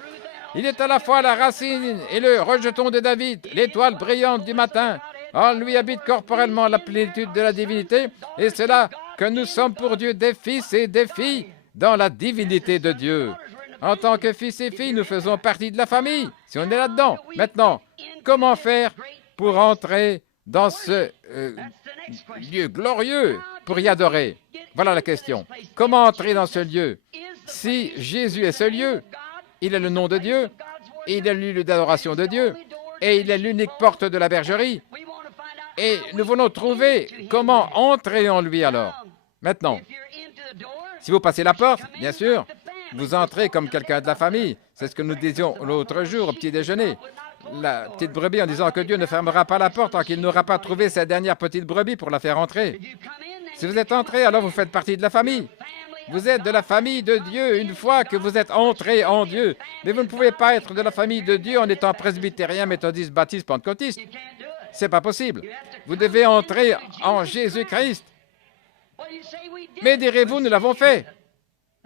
Il est à la fois la racine et le rejeton de David, l'étoile brillante du matin. En lui habite corporellement la plénitude de la divinité, et c'est là que nous sommes pour Dieu des fils et des filles dans la divinité de Dieu. En tant que fils et filles, nous faisons partie de la famille, si on est là-dedans. Maintenant, comment faire pour entrer dans ce lieu glorieux pour y adorer? Voilà la question. Comment entrer dans ce lieu? Si Jésus est ce lieu, il est le nom de Dieu, il est le lieu d'adoration de Dieu, et il est l'unique porte de la bergerie. Et nous voulons trouver comment entrer en lui alors. Maintenant, si vous passez la porte, bien sûr, vous entrez comme quelqu'un de la famille. C'est ce que nous disions l'autre jour au petit déjeuner. La petite brebis en disant que Dieu ne fermera pas la porte tant qu'il n'aura pas trouvé sa dernière petite brebis pour la faire entrer. Si vous êtes entré, alors vous faites partie de la famille. Vous êtes de la famille de Dieu une fois que vous êtes entré en Dieu. Mais vous ne pouvez pas être de la famille de Dieu en étant presbytérien, méthodiste, baptiste, pentecôtiste. C'est pas possible. Vous devez entrer en Jésus-Christ. Mais direz-vous, nous l'avons fait.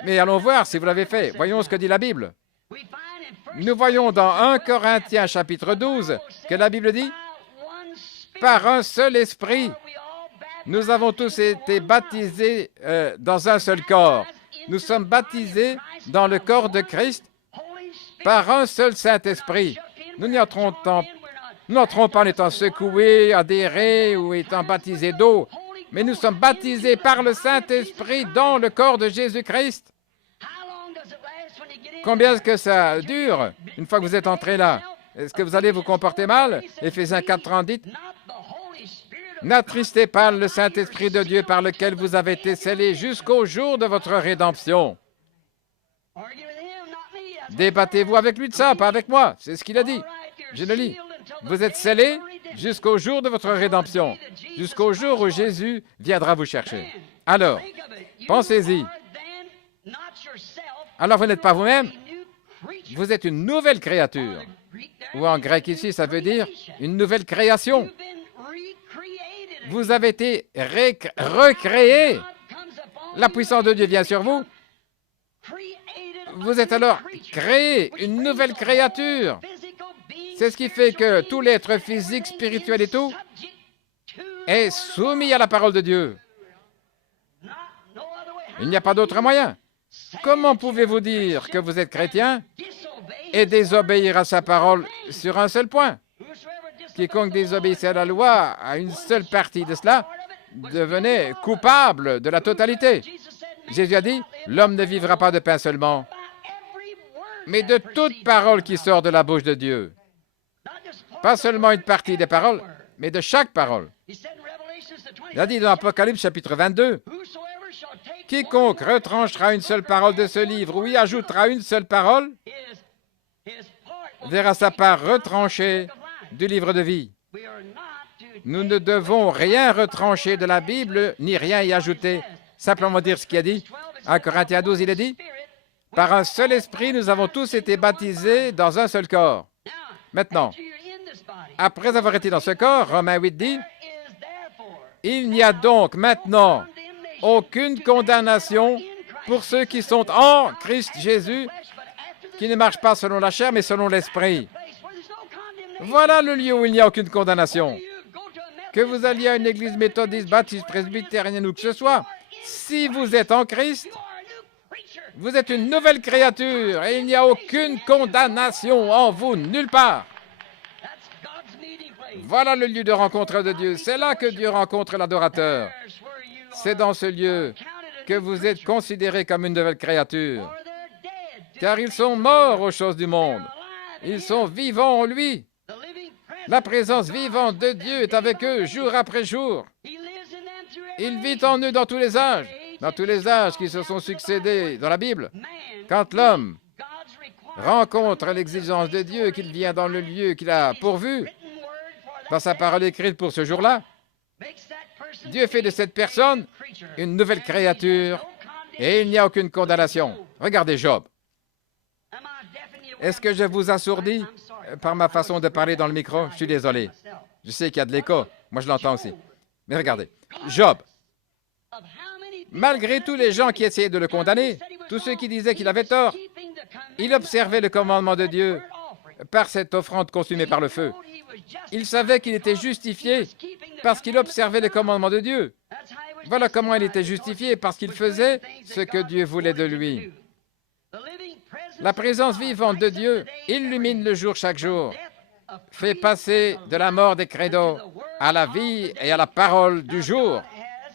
Mais allons voir si vous l'avez fait. Voyons ce que dit la Bible. Nous voyons dans 1 Corinthiens chapitre 12 que la Bible dit « Par un seul esprit, nous avons tous été baptisés dans un seul corps. Nous sommes baptisés dans le corps de Christ par un seul Saint-Esprit. Nous n'entrons pas en étant secoués, adhérés ou étant baptisés d'eau, mais nous sommes baptisés par le Saint-Esprit dans le corps de Jésus-Christ. Combien est-ce que ça dure une fois que vous êtes entré là? Est-ce que vous allez vous comporter mal? Éphésiens 4:30 dit « N'attristez pas le Saint-Esprit de Dieu par lequel vous avez été scellés jusqu'au jour de votre rédemption. » Débattez-vous avec lui de ça, pas avec moi. C'est ce qu'il a dit. Je le lis. Vous êtes scellés jusqu'au jour de votre rédemption, jusqu'au jour où Jésus viendra vous chercher. Alors, pensez-y. Alors, vous n'êtes pas vous-même, vous êtes une nouvelle créature. Ou en grec ici, ça veut dire une nouvelle création. Vous avez été recréés. La puissance de Dieu vient sur vous. Vous êtes alors créé, une nouvelle créature. C'est ce qui fait que tout l'être physique, spirituel et tout est soumis à la parole de Dieu. Il n'y a pas d'autre moyen. Comment pouvez-vous dire que vous êtes chrétien et désobéir à sa parole sur un seul point? Quiconque désobéissait à la loi, à une seule partie de cela, devenait coupable de la totalité. Jésus a dit, l'homme ne vivra pas de pain seulement, mais de toute parole qui sort de la bouche de Dieu. Pas seulement une partie des paroles, mais de chaque parole. Il a dit dans Apocalypse chapitre 22, « Quiconque retranchera une seule parole de ce livre ou y ajoutera une seule parole, verra sa part retranchée du livre de vie. » Nous ne devons rien retrancher de la Bible, ni rien y ajouter. Simplement dire ce qu'il a dit. En Corinthiens 12, il est dit, « Par un seul esprit, nous avons tous été baptisés dans un seul corps. » Maintenant, après avoir été dans ce corps, Romains 8 dit, « Il n'y a donc maintenant aucune condamnation pour ceux qui sont en Christ Jésus, qui ne marchent pas selon la chair, mais selon l'esprit. » Voilà le lieu où il n'y a aucune condamnation. Que vous alliez à une église méthodiste, baptiste, presbytérienne ou que ce soit, si vous êtes en Christ, vous êtes une nouvelle créature et il n'y a aucune condamnation en vous, nulle part. Voilà le lieu de rencontre de Dieu. C'est là que Dieu rencontre l'adorateur. C'est dans ce lieu que vous êtes considérés comme une nouvelle créature. Car ils sont morts aux choses du monde. Ils sont vivants en lui. La présence vivante de Dieu est avec eux jour après jour. Il vit en eux dans tous les âges qui se sont succédés dans la Bible. Quand l'homme rencontre l'exigence de Dieu, qu'il vient dans le lieu qu'il a pourvu, par sa parole écrite pour ce jour-là, Dieu fait de cette personne une nouvelle créature et il n'y a aucune condamnation. Regardez Job. Est-ce que je vous assourdis par ma façon de parler dans le micro? Je suis désolé. Je sais qu'il y a de l'écho. Moi, je l'entends aussi. Mais regardez, Job, malgré tous les gens qui essayaient de le condamner, tous ceux qui disaient qu'il avait tort, il observait le commandement de Dieu par cette offrande consumée par le feu. Il savait qu'il était justifié parce qu'il observait les commandements de Dieu. Voilà comment il était justifié, parce qu'il faisait ce que Dieu voulait de lui. La présence vivante de Dieu illumine le jour chaque jour, fait passer de la mort des credos à la vie et à la parole du jour.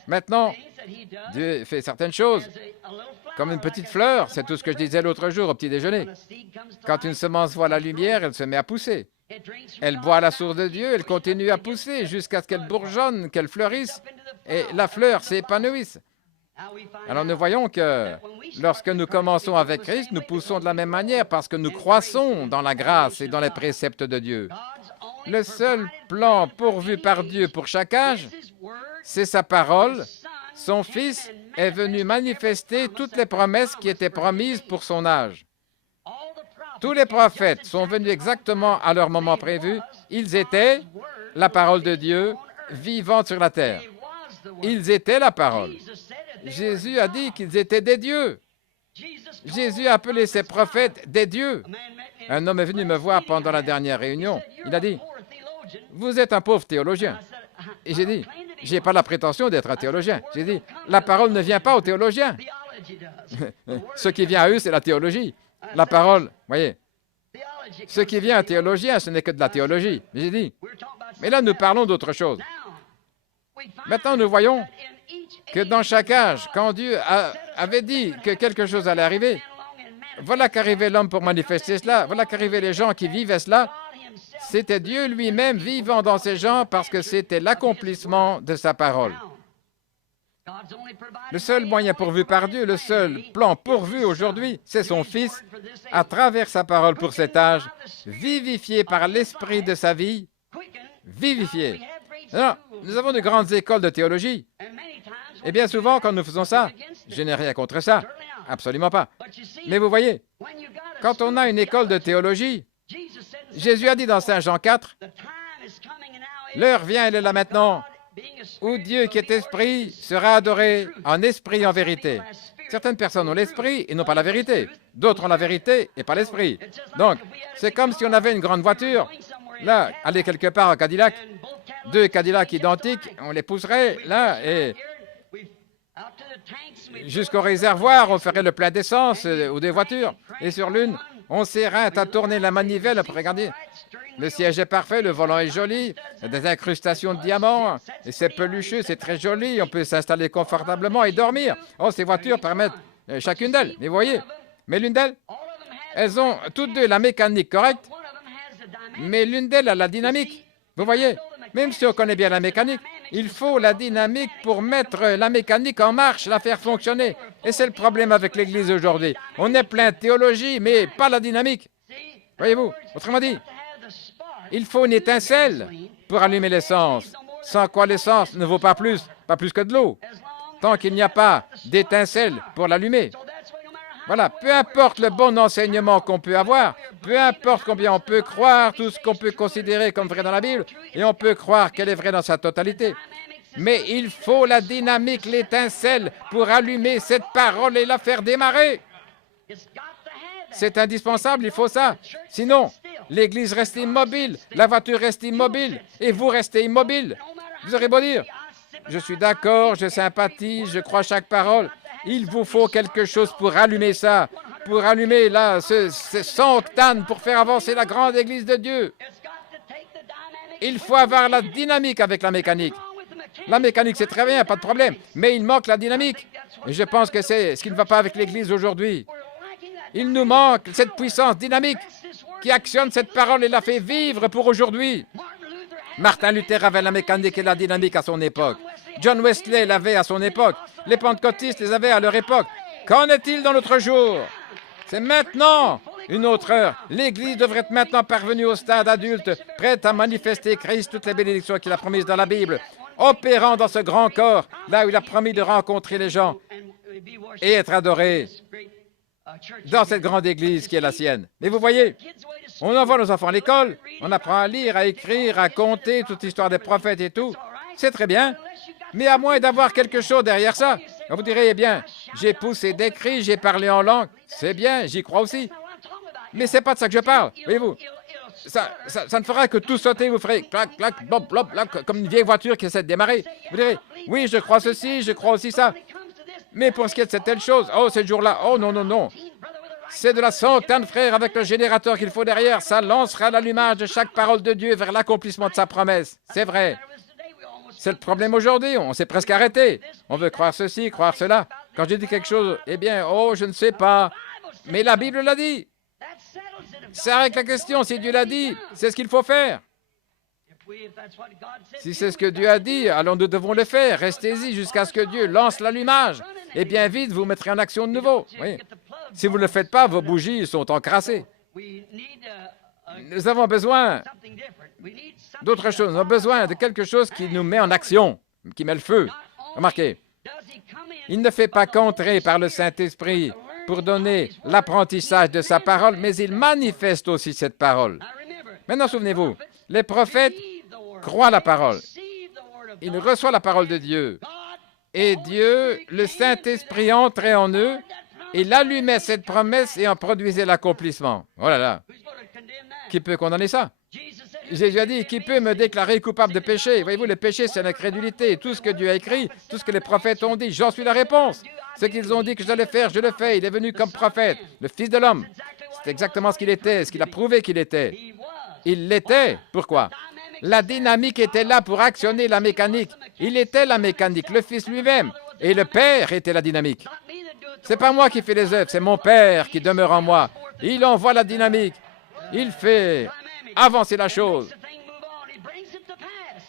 Maintenant, Dieu fait certaines choses, comme une petite fleur, c'est tout ce que je disais l'autre jour au petit déjeuner. Quand une semence voit la lumière, elle se met à pousser. Elle boit à la source de Dieu, elle continue à pousser jusqu'à ce qu'elle bourgeonne, qu'elle fleurisse, et la fleur s'épanouisse. Alors nous voyons que lorsque nous commençons avec Christ, nous poussons de la même manière parce que nous croissons dans la grâce et dans les préceptes de Dieu. Le seul plan pourvu par Dieu pour chaque âge, c'est sa parole. Son Fils est venu manifester toutes les promesses qui étaient promises pour son âge. Tous les prophètes sont venus exactement à leur moment prévu. Ils étaient la parole de Dieu vivante sur la terre. Ils étaient la parole. Jésus a dit qu'ils étaient des dieux. Jésus a appelé ses prophètes des dieux. Un homme est venu me voir pendant la dernière réunion. Il a dit, « Vous êtes un pauvre théologien. » Et j'ai dit, « Je n'ai pas la prétention d'être un théologien. » J'ai dit, « La parole ne vient pas aux théologiens. Ce qui vient à eux, c'est la théologie. La parole, voyez, ce qui vient à un théologien, ce n'est que de la théologie. » J'ai dit, « Mais là, nous parlons d'autre chose. » Maintenant, nous voyons que dans chaque âge, quand Dieu avait dit que quelque chose allait arriver, voilà qu'arrivait l'homme pour manifester cela, voilà qu'arrivaient les gens qui vivaient cela. C'était Dieu lui-même vivant dans ces gens parce que c'était l'accomplissement de sa parole. Le seul moyen pourvu par Dieu, le seul plan pourvu aujourd'hui, c'est son Fils, à travers sa parole pour cet âge, vivifié par l'esprit de sa vie, vivifié. Alors, nous avons de grandes écoles de théologie. Et bien souvent, quand nous faisons ça, je n'ai rien contre ça, absolument pas. Mais vous voyez, quand on a une école de théologie, Jésus a dit dans Saint Jean 4, « L'heure vient, elle est là maintenant, où Dieu qui est esprit sera adoré en esprit et en vérité. Certaines personnes ont l'esprit et n'ont pas la vérité. D'autres ont la vérité et pas l'esprit. Donc, c'est comme si on avait une grande voiture. Là, aller quelque part en Cadillac, deux Cadillacs identiques, on les pousserait là et jusqu'au réservoir, on ferait le plein d'essence ou des voitures. Et sur l'une, on s'érinte à tourner la manivelle pour regarder. Le siège est parfait, le volant est joli, il y a des incrustations de diamants, et c'est pelucheux, c'est très joli, on peut s'installer confortablement et dormir. Oh, ces voitures permettent chacune d'elles, mais vous voyez, mais l'une d'elles, elles ont toutes deux la mécanique correcte, mais l'une d'elles a la dynamique. Vous voyez, même si on connaît bien la mécanique, il faut la dynamique pour mettre la mécanique en marche, la faire fonctionner. Et c'est le problème avec l'Église aujourd'hui. On est plein de théologie, mais pas la dynamique. Voyez-vous, autrement dit, il faut une étincelle pour allumer l'essence, sans quoi l'essence ne vaut pas plus que de l'eau, tant qu'il n'y a pas d'étincelle pour l'allumer. Voilà, peu importe le bon enseignement qu'on peut avoir, peu importe combien on peut croire tout ce qu'on peut considérer comme vrai dans la Bible, et on peut croire qu'elle est vraie dans sa totalité. Mais il faut la dynamique, l'étincelle pour allumer cette parole et la faire démarrer. C'est indispensable, il faut ça. Sinon, l'Église reste immobile, la voiture reste immobile, et vous restez immobile. Vous aurez beau dire, je suis d'accord, je sympathise, je crois chaque parole. Il vous faut quelque chose pour allumer ça, pour allumer là, ce 100 octanes pour faire avancer la grande Église de Dieu. Il faut avoir la dynamique avec la mécanique. La mécanique, c'est très bien, pas de problème, mais il manque la dynamique. Et je pense que c'est ce qui ne va pas avec l'Église aujourd'hui. Il nous manque cette puissance dynamique qui actionne cette parole et la fait vivre pour aujourd'hui. Martin Luther avait la mécanique et la dynamique à son époque. John Wesley l'avait à son époque. Les pentecôtistes les avaient à leur époque. Qu'en est-il dans notre jour? C'est maintenant une autre heure. L'Église devrait être maintenant parvenue au stade adulte, prête à manifester Christ, toutes les bénédictions qu'il a promises dans la Bible, opérant dans ce grand corps, là où il a promis de rencontrer les gens et être adoré dans cette grande Église qui est la sienne. Mais vous voyez, on envoie nos enfants à l'école, on apprend à lire, à écrire, à compter, toute l'histoire des prophètes et tout. C'est très bien, mais à moins d'avoir quelque chose derrière ça. Vous direz, eh bien, j'ai poussé des cris, j'ai parlé en langue. C'est bien, j'y crois aussi. Mais c'est pas de ça que je parle, voyez-vous. Ça ne fera que tout sauter, vous ferez clac, clac, blop, blop, blop, comme une vieille voiture qui essaie de démarrer. Vous direz, oui, je crois ceci, je crois aussi ça. Mais pour ce qui est de cette telle chose, oh, ce jour-là, oh non, non, non. C'est de la centaine de frères avec le générateur qu'il faut derrière. Ça lancera l'allumage de chaque parole de Dieu vers l'accomplissement de sa promesse. C'est vrai. C'est le problème aujourd'hui. On s'est presque arrêté. On veut croire ceci, croire cela. Quand je dis quelque chose, eh bien, oh, je ne sais pas. Mais la Bible l'a dit. Ça règle la question. Si Dieu l'a dit, c'est ce qu'il faut faire. Si c'est ce que Dieu a dit, alors nous devons le faire. Restez-y jusqu'à ce que Dieu lance l'allumage. Et bien vite, vous mettrez en action de nouveau. Oui. Si vous ne le faites pas, vos bougies sont encrassées. Nous avons besoin d'autre chose. Nous avons besoin de quelque chose qui nous met en action, qui met le feu. Remarquez, il ne fait pas qu'entrer par le Saint-Esprit pour donner l'apprentissage de sa parole, mais il manifeste aussi cette parole. Maintenant, souvenez-vous, les prophètes croient la parole. Ils reçoivent la parole de Dieu. Et Dieu, le Saint-Esprit entrait en eux, il allumait cette promesse et en produisait l'accomplissement. Oh là là! Qui peut condamner ça? Jésus a dit, qui peut me déclarer coupable de péché? Voyez-vous, le péché, c'est l'incrédulité. Tout ce que Dieu a écrit, tout ce que les prophètes ont dit, j'en suis la réponse. Ce qu'ils ont dit que j'allais faire, je le fais. Il est venu comme prophète, le Fils de l'homme. C'est exactement ce qu'il était, ce qu'il a prouvé qu'il était. Il l'était. Pourquoi? La dynamique était là pour actionner la mécanique. Il était la mécanique, le Fils lui-même. Et le Père était la dynamique. C'est pas moi qui fais les œuvres, c'est mon Père qui demeure en moi. Il envoie la dynamique. Il fait avancer la chose.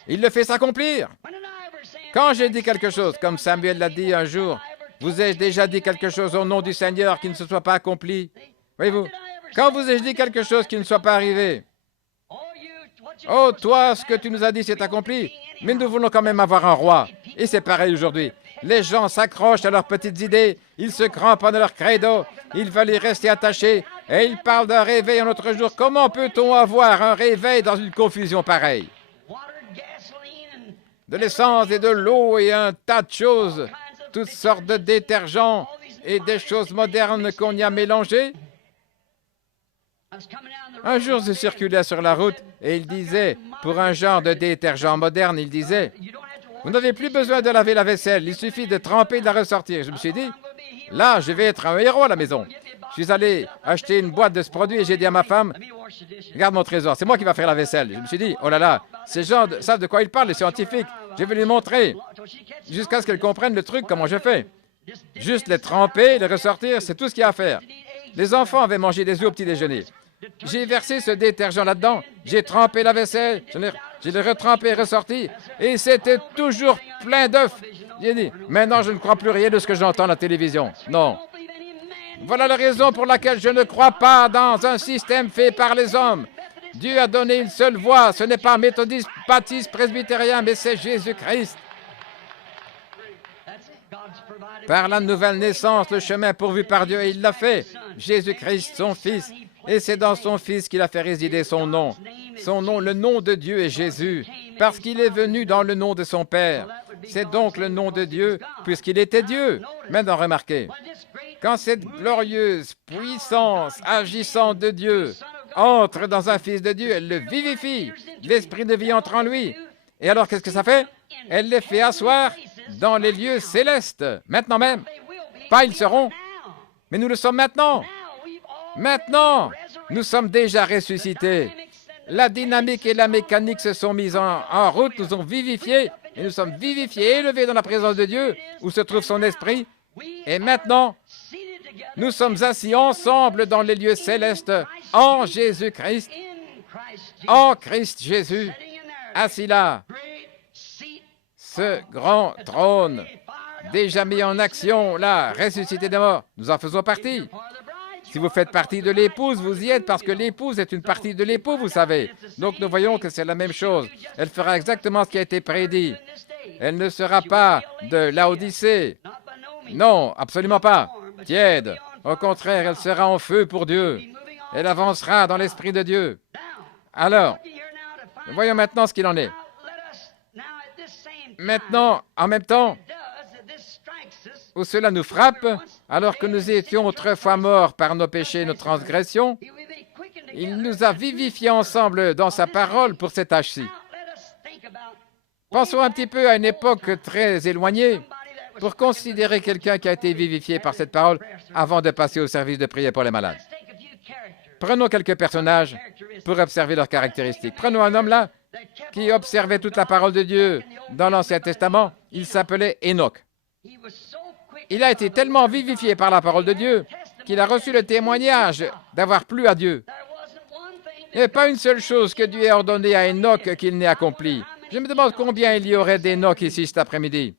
Il le fait s'accomplir. Quand j'ai dit quelque chose, comme Samuel l'a dit un jour, vous ai-je déjà dit quelque chose au nom du Seigneur qui ne se soit pas accompli? Voyez-vous, quand vous ai-je dit quelque chose qui ne soit pas arrivé? Oh, toi, ce que tu nous as dit, c'est accompli. Mais nous voulons quand même avoir un roi. Et c'est pareil aujourd'hui. Les gens s'accrochent à leurs petites idées, ils se cramponnent à leur credo, ils veulent y rester attachés, et ils parlent d'un réveil un autre jour. Comment peut-on avoir un réveil dans une confusion pareille? de l'essence et de l'eau et un tas de choses, toutes sortes de détergents et des choses modernes qu'on y a mélangées. Un jour, je circulais sur la route et il disait, pour un genre de détergent moderne, il disait, « Vous n'avez plus besoin de laver la vaisselle, il suffit de tremper et de la ressortir. » Je me suis dit, « Là, je vais être un héros à la maison. » Je suis allé acheter une boîte de ce produit et j'ai dit à ma femme, « Regarde mon trésor, c'est moi qui va faire la vaisselle. » Je me suis dit, « Oh là là, ces gens savent de quoi ils parlent, les scientifiques. Je vais lui montrer jusqu'à ce qu'elle comprenne le truc, comment je fais. Juste les tremper, les ressortir, c'est tout ce qu'il y a à faire. » Les enfants avaient mangé des œufs au petit déjeuner. J'ai versé ce détergent là-dedans, j'ai trempé la vaisselle, je l'ai retrempé et ressorti, et c'était toujours plein d'œufs. J'ai dit, maintenant je ne crois plus rien de ce que j'entends à la télévision. Non. Voilà la raison pour laquelle je ne crois pas dans un système fait par les hommes. Dieu a donné une seule voie, ce n'est pas méthodiste, baptiste, presbytérien, mais c'est Jésus-Christ. Par la nouvelle naissance, le chemin pourvu par Dieu, et il l'a fait. Jésus-Christ, son Fils. Et c'est dans son Fils qu'il a fait résider son nom. Son nom, le nom de Dieu est Jésus, parce qu'il est venu dans le nom de son Père. C'est donc le nom de Dieu, puisqu'il était Dieu. Maintenant, remarquez, quand cette glorieuse puissance agissante de Dieu entre dans un Fils de Dieu, elle le vivifie. L'Esprit de vie entre en lui. Et alors, qu'est-ce que ça fait? Elle les fait asseoir dans les lieux célestes. Maintenant même. Pas ils seront, mais nous le sommes maintenant. Maintenant, nous sommes déjà ressuscités. La dynamique et la mécanique se sont mises en route, nous ont vivifiés, et nous sommes vivifiés, élevés dans la présence de Dieu, où se trouve son esprit. Et maintenant, nous sommes assis ensemble dans les lieux célestes, en Jésus-Christ, en Christ Jésus, assis là. Ce grand trône, déjà mis en action, là, ressuscité des morts, nous en faisons partie. Si vous faites partie de l'épouse, vous y êtes parce que l'épouse est une partie de l'époux, vous savez. Donc nous voyons que c'est la même chose. Elle fera exactement ce qui a été prédit. Elle ne sera pas de Laodicée. Non, absolument pas. Tiède. Au contraire, elle sera en feu pour Dieu. Elle avancera dans l'Esprit de Dieu. Alors, voyons maintenant ce qu'il en est. Maintenant, en même temps, où cela nous frappe, alors que nous étions autrefois morts par nos péchés et nos transgressions, il nous a vivifiés ensemble dans sa parole pour cet âge-ci. Pensons un petit peu à une époque très éloignée pour considérer quelqu'un qui a été vivifié par cette parole avant de passer au service de prière pour les malades. Prenons quelques personnages pour observer leurs caractéristiques. Prenons un homme là qui observait toute la parole de Dieu dans l'Ancien Testament. Il s'appelait Enoch. Il a été tellement vivifié par la parole de Dieu qu'il a reçu le témoignage d'avoir plu à Dieu. Il n'y a pas une seule chose que Dieu ait ordonnée à Enoch qu'il n'ait accomplie. Je me demande combien il y aurait d'Enoch ici cet après-midi.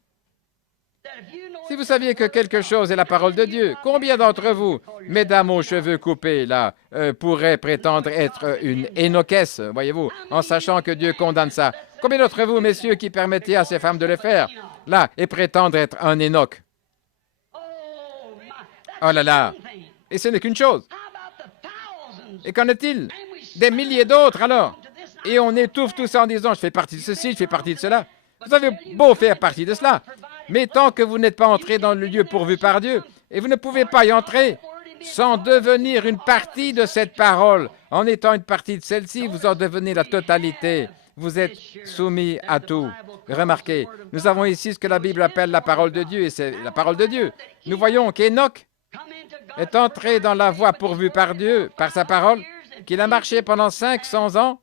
Si vous saviez que quelque chose est la parole de Dieu, combien d'entre vous, mesdames aux cheveux coupés, là, pourraient prétendre être une Enochesse, voyez-vous, en sachant que Dieu condamne ça? Combien d'entre vous, messieurs, qui permettaient à ces femmes de le faire, là, et prétendre être un Enoch? Oh là là! Et ce n'est qu'une chose. Et qu'en est-il des milliers d'autres, alors? Et on étouffe tout ça en disant, je fais partie de ceci, je fais partie de cela. Vous avez beau faire partie de cela, mais tant que vous n'êtes pas entré dans le lieu pourvu par Dieu, et vous ne pouvez pas y entrer sans devenir une partie de cette parole. En étant une partie de celle-ci, vous en devenez la totalité. Vous êtes soumis à tout. Remarquez, nous avons ici ce que la Bible appelle la parole de Dieu, et c'est la parole de Dieu. Nous voyons qu'Enoch est entré dans la voie pourvue par Dieu, par sa parole, qu'il a marché pendant 500 ans,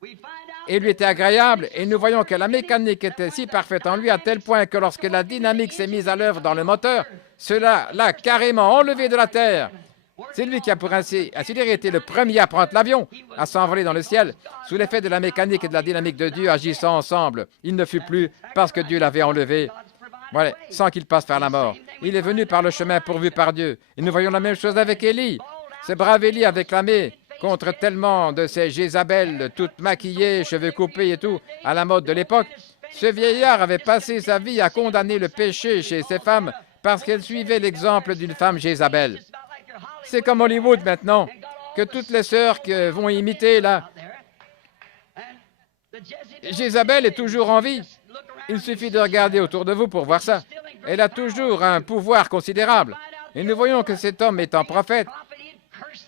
et lui était agréable, et nous voyons que la mécanique était si parfaite en lui à tel point que lorsque la dynamique s'est mise à l'œuvre dans le moteur, cela l'a carrément enlevé de la terre. C'est lui qui a, pour ainsi dire, été le premier à prendre l'avion, à s'envoler dans le ciel, sous l'effet de la mécanique et de la dynamique de Dieu agissant ensemble. Il ne fut plus parce que Dieu l'avait enlevé, voilà, sans qu'il passe par la mort. Il est venu par le chemin pourvu par Dieu. Et nous voyons la même chose avec Élie. Ce brave Élie avait clamé contre tellement de ces Jézabel, toutes maquillées, cheveux coupés et tout, à la mode de l'époque. Ce vieillard avait passé sa vie à condamner le péché chez ces femmes parce qu'elles suivaient l'exemple d'une femme Jézabel. C'est comme Hollywood maintenant, que toutes les sœurs qui vont imiter là. Jézabel est toujours en vie. Il suffit de regarder autour de vous pour voir ça. Elle a toujours un pouvoir considérable. Et nous voyons que cet homme étant prophète,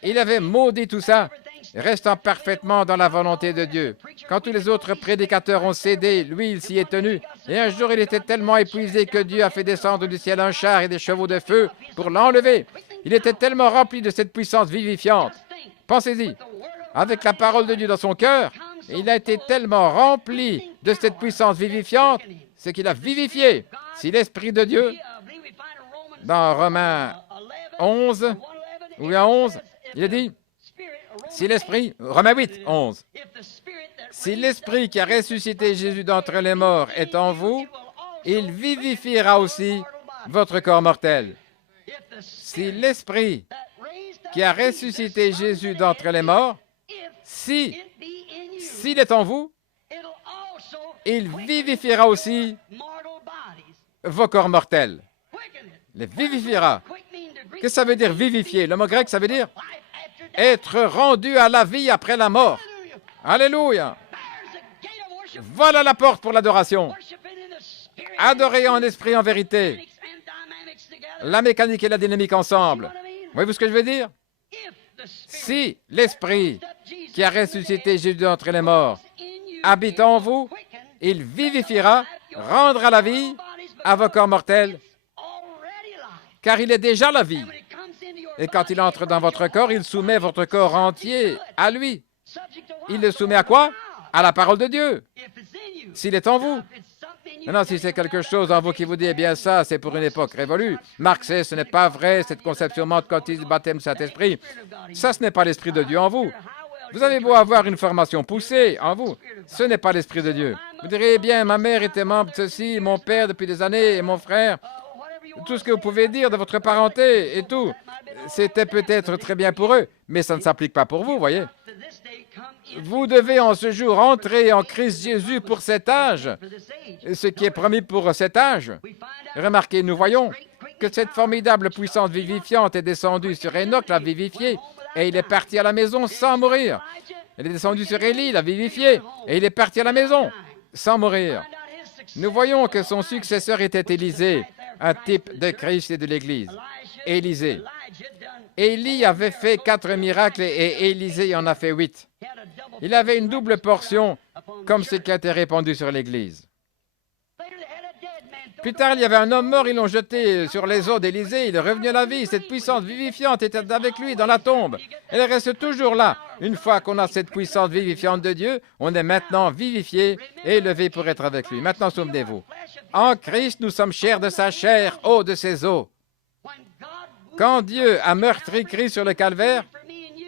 il avait maudit tout ça, restant parfaitement dans la volonté de Dieu. Quand tous les autres prédicateurs ont cédé, lui, il s'y est tenu. Et un jour, il était tellement épuisé que Dieu a fait descendre du ciel un char et des chevaux de feu pour l'enlever. Il était tellement rempli de cette puissance vivifiante. Pensez-y, avec la parole de Dieu dans son cœur, il a été tellement rempli de cette puissance vivifiante, c'est qu'il a vivifié. Si l'Esprit de Dieu, dans Romains 11, ou bien 11, il a dit, si l'Esprit, Romains 8, 11, si l'Esprit qui a ressuscité Jésus d'entre les morts est en vous, il vivifiera aussi votre corps mortel. Si l'Esprit qui a ressuscité Jésus d'entre les morts, s'il est en vous, il vivifiera aussi vos corps mortels. Les vivifiera. Qu'est-ce que ça veut dire vivifier? Le mot grec, ça veut dire être rendu à la vie après la mort. Alléluia! Voilà la porte pour l'adoration. Adorer en esprit et en vérité. La mécanique et la dynamique ensemble. Voyez-vous ce que je veux dire? Si l'Esprit qui a ressuscité Jésus d'entre les morts habite en vous, il vivifiera, rendra la vie à vos corps mortels, car il est déjà la vie. Et quand il entre dans votre corps, il soumet votre corps entier à lui. Il le soumet à quoi? À la parole de Dieu, s'il est en vous. Maintenant, si c'est quelque chose en vous qui vous dit, eh bien ça, c'est pour une époque révolue. Marc sait, ce n'est pas vrai, cette conception mente quand il baptême Saint-Esprit. Ça, ce n'est pas l'Esprit de Dieu en vous. Vous avez beau avoir une formation poussée en vous, ce n'est pas l'Esprit de Dieu. Vous direz, eh bien, ma mère était membre de ceci, mon père depuis des années, et mon frère. Tout ce que vous pouvez dire de votre parenté et tout, c'était peut-être très bien pour eux, mais ça ne s'applique pas pour vous, voyez. Vous devez en ce jour entrer en Christ Jésus pour cet âge, ce qui est promis pour cet âge. Remarquez, nous voyons que cette formidable puissance vivifiante est descendue sur Enoch, l'a vivifié, et il est parti à la maison sans mourir. Elle est descendue sur Élie, l'a vivifié, et il est parti à la maison sans mourir. Nous voyons que son successeur était Élisée, un type de Christ et de l'Église. Élisée. Élie avait fait 4 miracles et Élisée en a fait 8. Il avait une double portion, comme ce qui a été répandu sur l'Église. Plus tard, il y avait un homme mort, ils l'ont jeté sur les eaux d'Élisée, il est revenu à la vie. Cette puissance vivifiante était avec lui dans la tombe. Elle reste toujours là. Une fois qu'on a cette puissance vivifiante de Dieu, on est maintenant vivifié et élevé pour être avec lui. Maintenant, souvenez-vous, en Christ, nous sommes chairs de sa chair, eau de ses eaux. Quand Dieu a meurtri Christ sur le calvaire,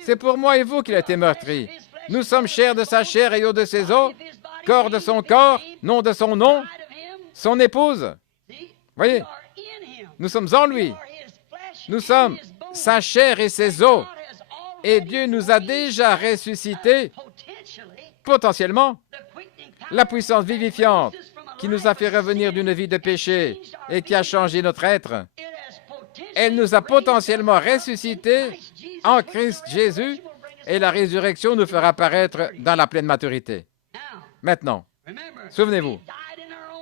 c'est pour moi et vous qu'il a été meurtri. Nous sommes chairs de sa chair et eau de ses os, corps de son corps, nom de son nom, son épouse. Voyez, nous sommes en lui. Nous sommes sa chair et ses os. Et Dieu nous a déjà ressuscités, potentiellement, la puissance vivifiante qui nous a fait revenir d'une vie de péché et qui a changé notre être. Elle nous a potentiellement ressuscités en Christ Jésus et la résurrection nous fera apparaître dans la pleine maturité. Maintenant, souvenez-vous,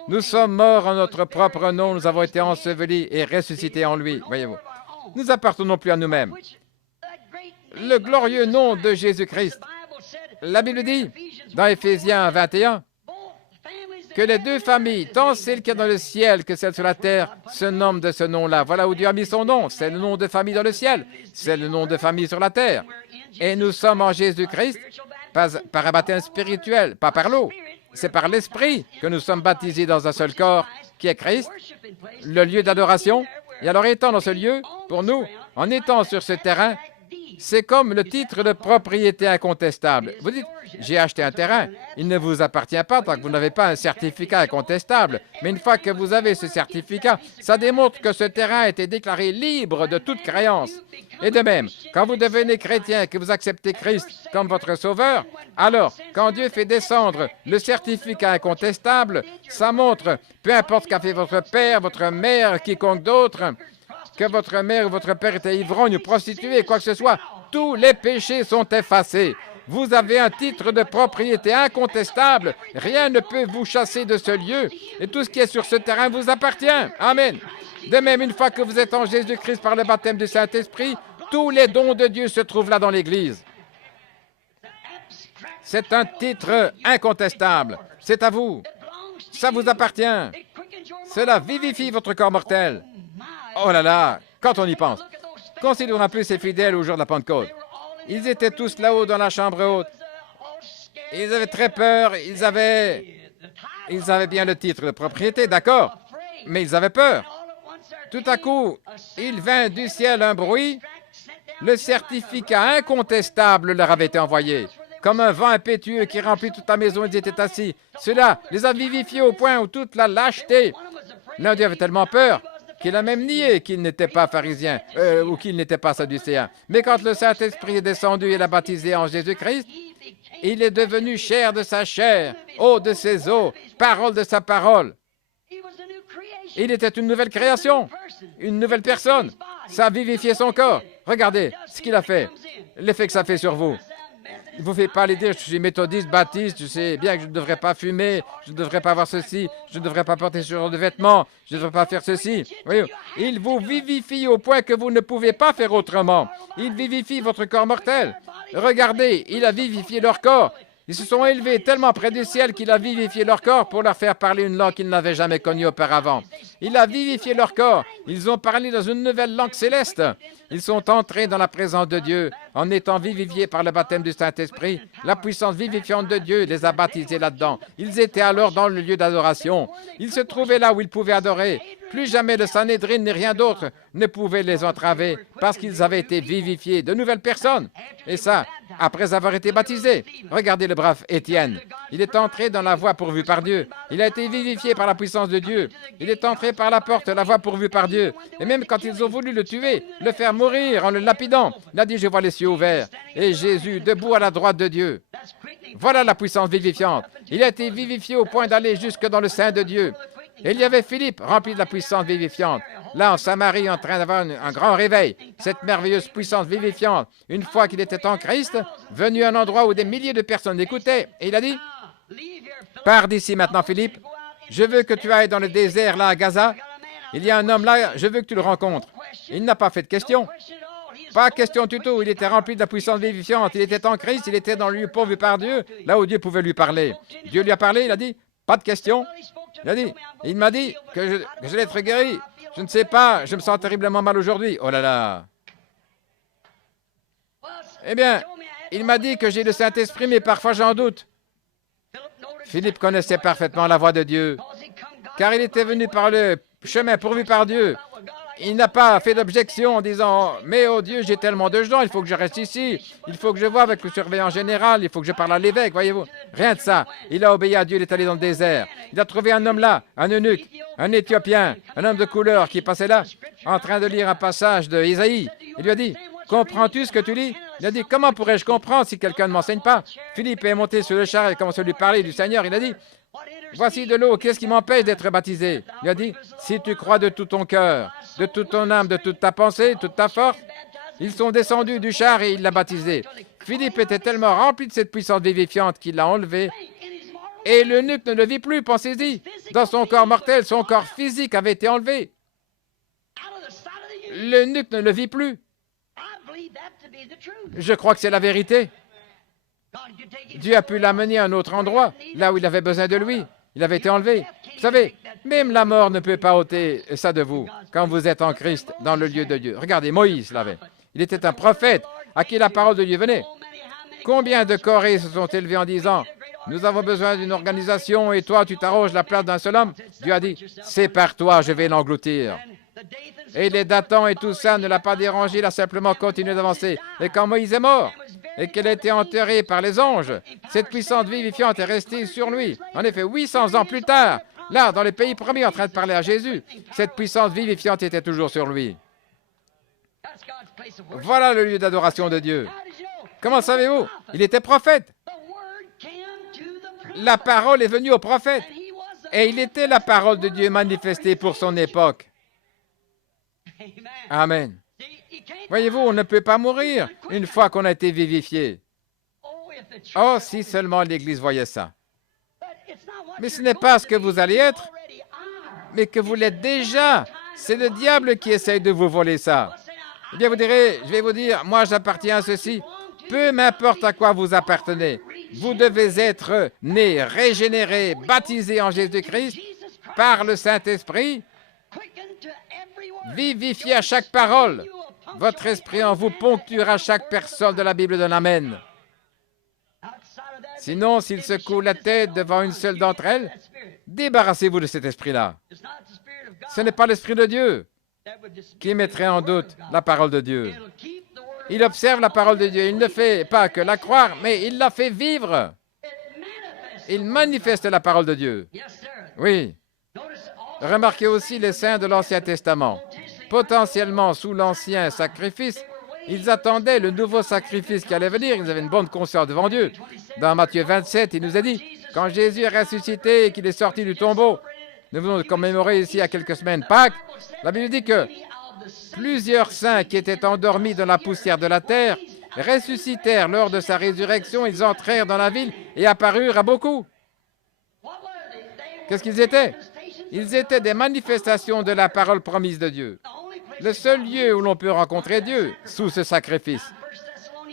nous sommes morts en notre propre nom, nous avons été ensevelis et ressuscités en lui, voyez-vous. Nous n'appartenons plus à nous-mêmes. Le glorieux nom de Jésus-Christ. La Bible dit, dans Éphésiens 21, que les deux familles, tant celle qui est dans le ciel que celle sur la terre, se nomment de ce nom-là. Voilà où Dieu a mis son nom. C'est le nom de famille dans le ciel. C'est le nom de famille sur la terre. Et nous sommes en Jésus-Christ par un baptême spirituel, pas par l'eau. C'est par l'Esprit que nous sommes baptisés dans un seul corps, qui est Christ, le lieu d'adoration. Et alors, étant dans ce lieu, pour nous, en étant sur ce terrain, c'est comme le titre de propriété incontestable. Vous dites, j'ai acheté un terrain, il ne vous appartient pas tant que vous n'avez pas un certificat incontestable. Mais une fois que vous avez ce certificat, ça démontre que ce terrain a été déclaré libre de toute créance. Et de même, quand vous devenez chrétien et que vous acceptez Christ comme votre sauveur, alors, quand Dieu fait descendre le certificat incontestable, ça montre, peu importe ce qu'a fait votre père, votre mère, quiconque d'autre, que votre mère ou votre père était ivrogne ou prostituée, quoi que ce soit, tous les péchés sont effacés. Vous avez un titre de propriété incontestable. Rien ne peut vous chasser de ce lieu. Et tout ce qui est sur ce terrain vous appartient. Amen. De même, une fois que vous êtes en Jésus-Christ par le baptême du Saint-Esprit, tous les dons de Dieu se trouvent là dans l'Église. C'est un titre incontestable. C'est à vous. Ça vous appartient. Cela vivifie votre corps mortel. Oh là là, quand on y pense. Considérons un peu ces fidèles au jour de la Pentecôte. Ils étaient tous là-haut dans la chambre haute. Ils avaient très peur. Ils avaient bien le titre de propriété, d'accord, mais ils avaient peur. Tout à coup, il vint du ciel un bruit. Le certificat incontestable leur avait été envoyé. Comme un vent impétueux qui remplit toute la maison, ils étaient assis. Cela les a vivifiés au point où toute la lâcheté. L'un d'eux avait tellement peur qu'il a même nié qu'il n'était pas pharisien ou qu'il n'était pas sadducéen. Mais quand le Saint-Esprit est descendu et l'a baptisé en Jésus-Christ, il est devenu chair de sa chair, eau de ses eaux, parole de sa parole. Il était une nouvelle création, une nouvelle personne. Ça a vivifié son corps. Regardez ce qu'il a fait, l'effet que ça fait sur vous. Il ne vous fait pas aller dire, je suis méthodiste, baptiste, je sais bien que je ne devrais pas fumer, je ne devrais pas avoir ceci, je ne devrais pas porter ce genre de vêtements, je ne devrais pas faire ceci. Oui, il vous vivifie au point que vous ne pouvez pas faire autrement. Il vivifie votre corps mortel. Regardez, il a vivifié leur corps. Ils se sont élevés tellement près du ciel qu'il a vivifié leur corps pour leur faire parler une langue qu'ils n'avaient jamais connue auparavant. Il a vivifié leur corps. Ils ont parlé dans une nouvelle langue céleste. Ils sont entrés dans la présence de Dieu en étant vivifiés par le baptême du Saint-Esprit. La puissance vivifiante de Dieu les a baptisés là-dedans. Ils étaient alors dans le lieu d'adoration. Ils se trouvaient là où ils pouvaient adorer. Plus jamais le Sanhédrin ni rien d'autre ne pouvait les entraver parce qu'ils avaient été vivifiés de nouvelles personnes. Et ça, après avoir été baptisés. Regardez le brave Étienne. Il est entré dans la voie pourvue par Dieu. Il a été vivifié par la puissance de Dieu. Il est entré par la porte, la voie pourvue par Dieu. Et même quand ils ont voulu le tuer, le faire mourir en le lapidant, il a dit, je vois les cieux ouverts. Et Jésus, debout à la droite de Dieu. Voilà la puissance vivifiante. Il a été vivifié au point d'aller jusque dans le sein de Dieu. Et il y avait Philippe, rempli de la puissance vivifiante. Là, en Samarie, en train d'avoir un grand réveil. Cette merveilleuse puissance vivifiante, une fois qu'il était en Christ, venu à un endroit où des milliers de personnes l'écoutaient. Et il a dit, pars d'ici maintenant, Philippe. Je veux que tu ailles dans le désert, là, à Gaza. Il y a un homme là, je veux que tu le rencontres. Il n'a pas fait de question. Pas question du tout. Il était rempli de la puissance vivifiante. Il était en Christ, il était dans le lieu pourvu par Dieu, là où Dieu pouvait lui parler. Dieu lui a parlé, il a dit, pas de question. Il m'a dit que j'allais être guéri. Je ne sais pas, je me sens terriblement mal aujourd'hui. Oh là là. Eh bien, il m'a dit que j'ai le Saint-Esprit, mais parfois j'en doute. Philippe connaissait parfaitement la voix de Dieu, car il était venu par le chemin pourvu par Dieu. Il n'a pas fait d'objection en disant « Mais oh Dieu, j'ai tellement de gens, il faut que je reste ici, il faut que je voie avec le surveillant général, il faut que je parle à l'évêque, voyez-vous. » Rien de ça. Il a obéi à Dieu, il est allé dans le désert. Il a trouvé un homme là, un eunuque, un Éthiopien, un homme de couleur qui passait là, en train de lire un passage de Isaïe. Il lui a dit « Comprends-tu ce que tu lis ?» Il a dit « Comment pourrais-je comprendre si quelqu'un ne m'enseigne pas ?» Philippe est monté sur le char et commencé à lui parler du Seigneur. Il a dit « Voici de l'eau, qu'est-ce qui m'empêche d'être baptisé ?» Il a dit « Si tu crois de tout ton cœur, de toute ton âme, de toute ta pensée, de toute ta force. » Ils sont descendus du char et il l'a baptisé. Philippe était tellement rempli de cette puissance vivifiante qu'il l'a enlevé. Et l'eunuque ne le vit plus, pensez-y. Dans son corps mortel, son corps physique avait été enlevé. L'eunuque ne le vit plus. Je crois que c'est la vérité. Dieu a pu l'amener à un autre endroit, là où il avait besoin de lui. Il avait été enlevé. Vous savez, même la mort ne peut pas ôter ça de vous quand vous êtes en Christ dans le lieu de Dieu. Regardez, Moïse l'avait. Il était un prophète à qui la parole de Dieu venait. Combien de Corées se sont élevés en disant « Nous avons besoin d'une organisation et toi, tu t'arroges la place d'un seul homme ?» Dieu a dit « Sépare-toi, je vais l'engloutir. » Et les Datans et tout ça ne l'a pas dérangé, il a simplement continué d'avancer. Et quand Moïse est mort et qu'elle a été enterrée par les anges, cette puissance vivifiante est restée sur lui. En effet, 800 ans plus tard, là, dans les pays promis, en train de parler à Jésus, cette puissance vivifiante était toujours sur lui. Voilà le lieu d'adoration de Dieu. Comment savez-vous? Il était prophète. La parole est venue au prophète. Et il était la parole de Dieu manifestée pour son époque. Amen. Voyez-vous, on ne peut pas mourir une fois qu'on a été vivifié. Oh, si seulement l'Église voyait ça. Mais ce n'est pas ce que vous allez être, mais que vous l'êtes déjà. C'est le diable qui essaye de vous voler ça. Eh bien, vous direz, je vais vous dire, moi j'appartiens à ceci. Peu m'importe à quoi vous appartenez. Vous devez être né, régénéré, baptisé en Jésus-Christ par le Saint-Esprit, vivifié à chaque parole. Votre esprit en vous ponctuera chaque personne de la Bible d'un Amen. Sinon, s'il secoue la tête devant une seule d'entre elles, débarrassez-vous de cet esprit-là. Ce n'est pas l'Esprit de Dieu qui mettrait en doute la parole de Dieu. Il observe la parole de Dieu. Il ne fait pas que la croire, mais il la fait vivre. Il manifeste la parole de Dieu. Oui. Remarquez aussi les saints de l'Ancien Testament. Potentiellement sous l'ancien sacrifice, ils attendaient le nouveau sacrifice qui allait venir. Ils avaient une bonne conscience devant Dieu. Dans Matthieu 27, il nous a dit, quand Jésus est ressuscité et qu'il est sorti du tombeau, nous venons de commémorer ici il y a quelques semaines Pâques, la Bible dit que plusieurs saints qui étaient endormis dans la poussière de la terre ressuscitèrent lors de sa résurrection. Ils entrèrent dans la ville et apparurent à beaucoup. Qu'est-ce qu'ils étaient? Ils étaient des manifestations de la parole promise de Dieu. Le seul lieu où l'on peut rencontrer Dieu sous ce sacrifice.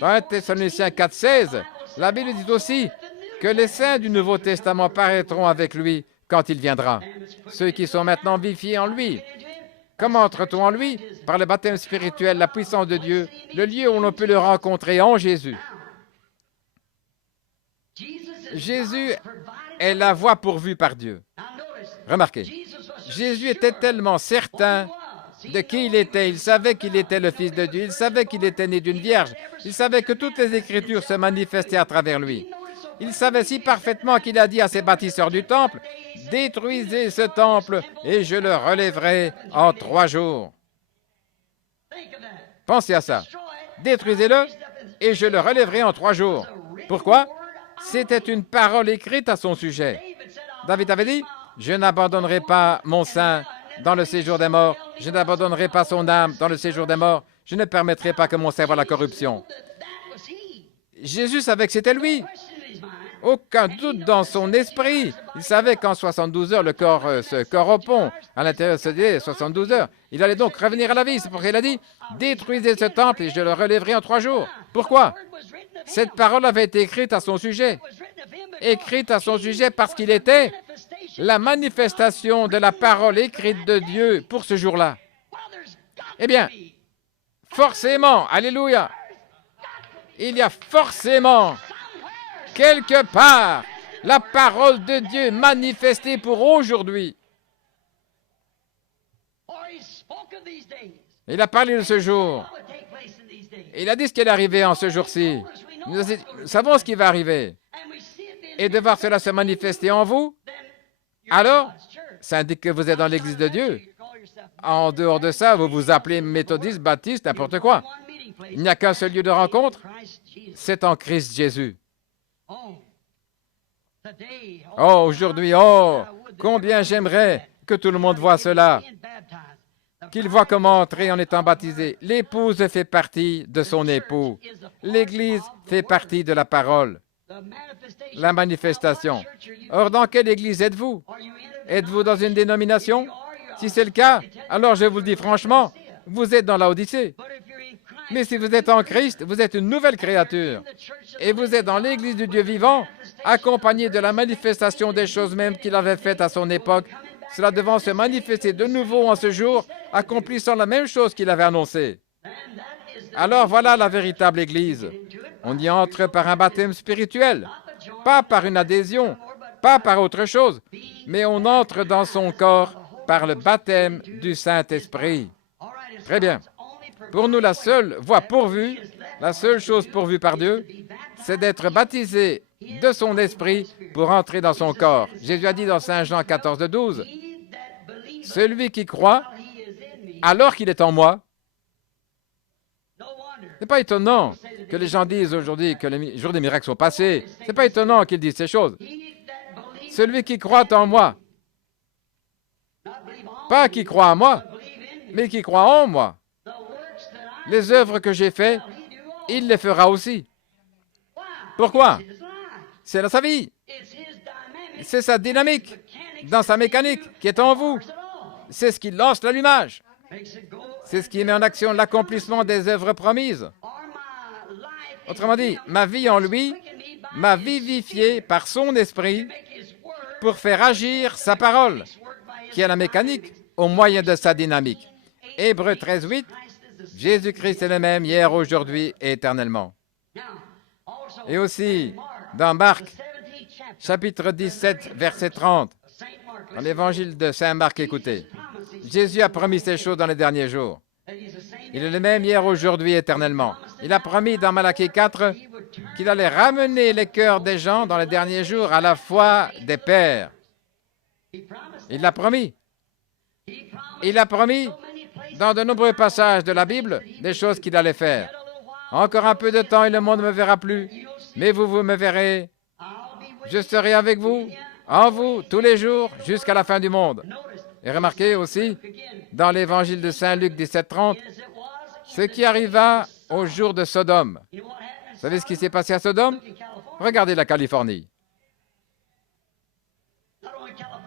Dans 1 Thessaloniciens 4,16, la Bible dit aussi que les saints du Nouveau Testament paraîtront avec lui quand il viendra. Ceux qui sont maintenant vivifiés en lui. Comment entre-t-on en lui? Par le baptême spirituel, la puissance de Dieu, le lieu où l'on peut le rencontrer en Jésus. Jésus est la voie pourvue par Dieu. Remarquez, Jésus était tellement certain de qui il était. Il savait qu'il était le Fils de Dieu. Il savait qu'il était né d'une vierge. Il savait que toutes les Écritures se manifestaient à travers lui. Il savait si parfaitement qu'il a dit à ses bâtisseurs du temple, « Détruisez ce temple et je le relèverai en 3 jours. » Pensez à ça. Détruisez-le et je le relèverai en 3 jours. Pourquoi? C'était une parole écrite à son sujet. David avait dit, « Je n'abandonnerai pas mon sein dans le séjour des morts. Je n'abandonnerai pas son âme dans le séjour des morts. Je ne permettrai pas que mon sein voie la corruption. » Jésus savait que c'était lui. Aucun doute dans son esprit. Il savait qu'en 72 heures, le corps se corrompt. À l'intérieur de ce délai, 72 heures. Il allait donc revenir à la vie. C'est pourquoi il a dit, « Détruisez ce temple et je le relèverai en 3 jours. » Pourquoi? Cette parole avait été écrite à son sujet. Écrite à son sujet parce qu'il était la manifestation de la parole écrite de Dieu pour ce jour-là. Eh bien, forcément, alléluia, il y a forcément quelque part la parole de Dieu manifestée pour aujourd'hui. Il a parlé de ce jour. Il a dit ce qui allait arriver en ce jour-ci. Nous savons ce qui va arriver. Et de voir cela se manifester en vous, alors, ça indique que vous êtes dans l'Église de Dieu. En dehors de ça, vous vous appelez méthodiste, baptiste, n'importe quoi. Il n'y a qu'un seul lieu de rencontre, c'est en Christ Jésus. Oh, aujourd'hui, oh, combien j'aimerais que tout le monde voit cela, qu'il voit comment entrer en étant baptisé. L'épouse fait partie de son époux. L'Église fait partie de la parole, la manifestation. Or, dans quelle Église êtes-vous? Êtes-vous dans une dénomination? Si c'est le cas, alors je vous le dis franchement, vous êtes dans la Odyssée. Mais si vous êtes en Christ, vous êtes une nouvelle créature. Et vous êtes dans l'Église du Dieu vivant, accompagné de la manifestation des choses mêmes qu'il avait faites à son époque, cela devant se manifester de nouveau en ce jour, accomplissant la même chose qu'il avait annoncée. Alors voilà la véritable Église. On y entre par un baptême spirituel, pas par une adhésion, pas par autre chose, mais on entre dans son corps par le baptême du Saint-Esprit. Très bien. Pour nous, la seule voie pourvue, la seule chose pourvue par Dieu, c'est d'être baptisé de son esprit pour entrer dans son corps. Jésus a dit dans Saint Jean 14:12, « Celui qui croit, alors qu'il est en moi. » Ce n'est pas étonnant que les gens disent aujourd'hui que les jours des miracles sont passés. Ce n'est pas étonnant qu'ils disent ces choses. Celui qui croit en moi, pas qui croit en moi, mais qui croit en moi. Les œuvres que j'ai faites, il les fera aussi. Pourquoi? C'est sa vie. C'est sa dynamique dans sa mécanique qui est en vous. C'est ce qui lance l'allumage. C'est ce qui met en action l'accomplissement des œuvres promises. Autrement dit, ma vie en lui m'a vivifié par son esprit pour faire agir sa parole, qui est la mécanique au moyen de sa dynamique. Hébreux 13:8, Jésus-Christ est le même hier, aujourd'hui et éternellement. Et aussi, dans Marc, chapitre 17, verset 30, dans l'évangile de Saint Marc, écoutez, Jésus a promis ces choses dans les derniers jours. Il est le même hier, aujourd'hui, éternellement. Il a promis dans Malachie 4 qu'il allait ramener les cœurs des gens dans les derniers jours à la foi des pères. Il l'a promis. Il a promis dans de nombreux passages de la Bible des choses qu'il allait faire. Encore un peu de temps et le monde ne me verra plus, mais vous me verrez. Je serai avec vous, en vous, tous les jours, jusqu'à la fin du monde. Et remarquez aussi, dans l'évangile de Saint Luc 17:30, ce qui arriva au jour de Sodome. Vous savez ce qui s'est passé à Sodome? Regardez la Californie.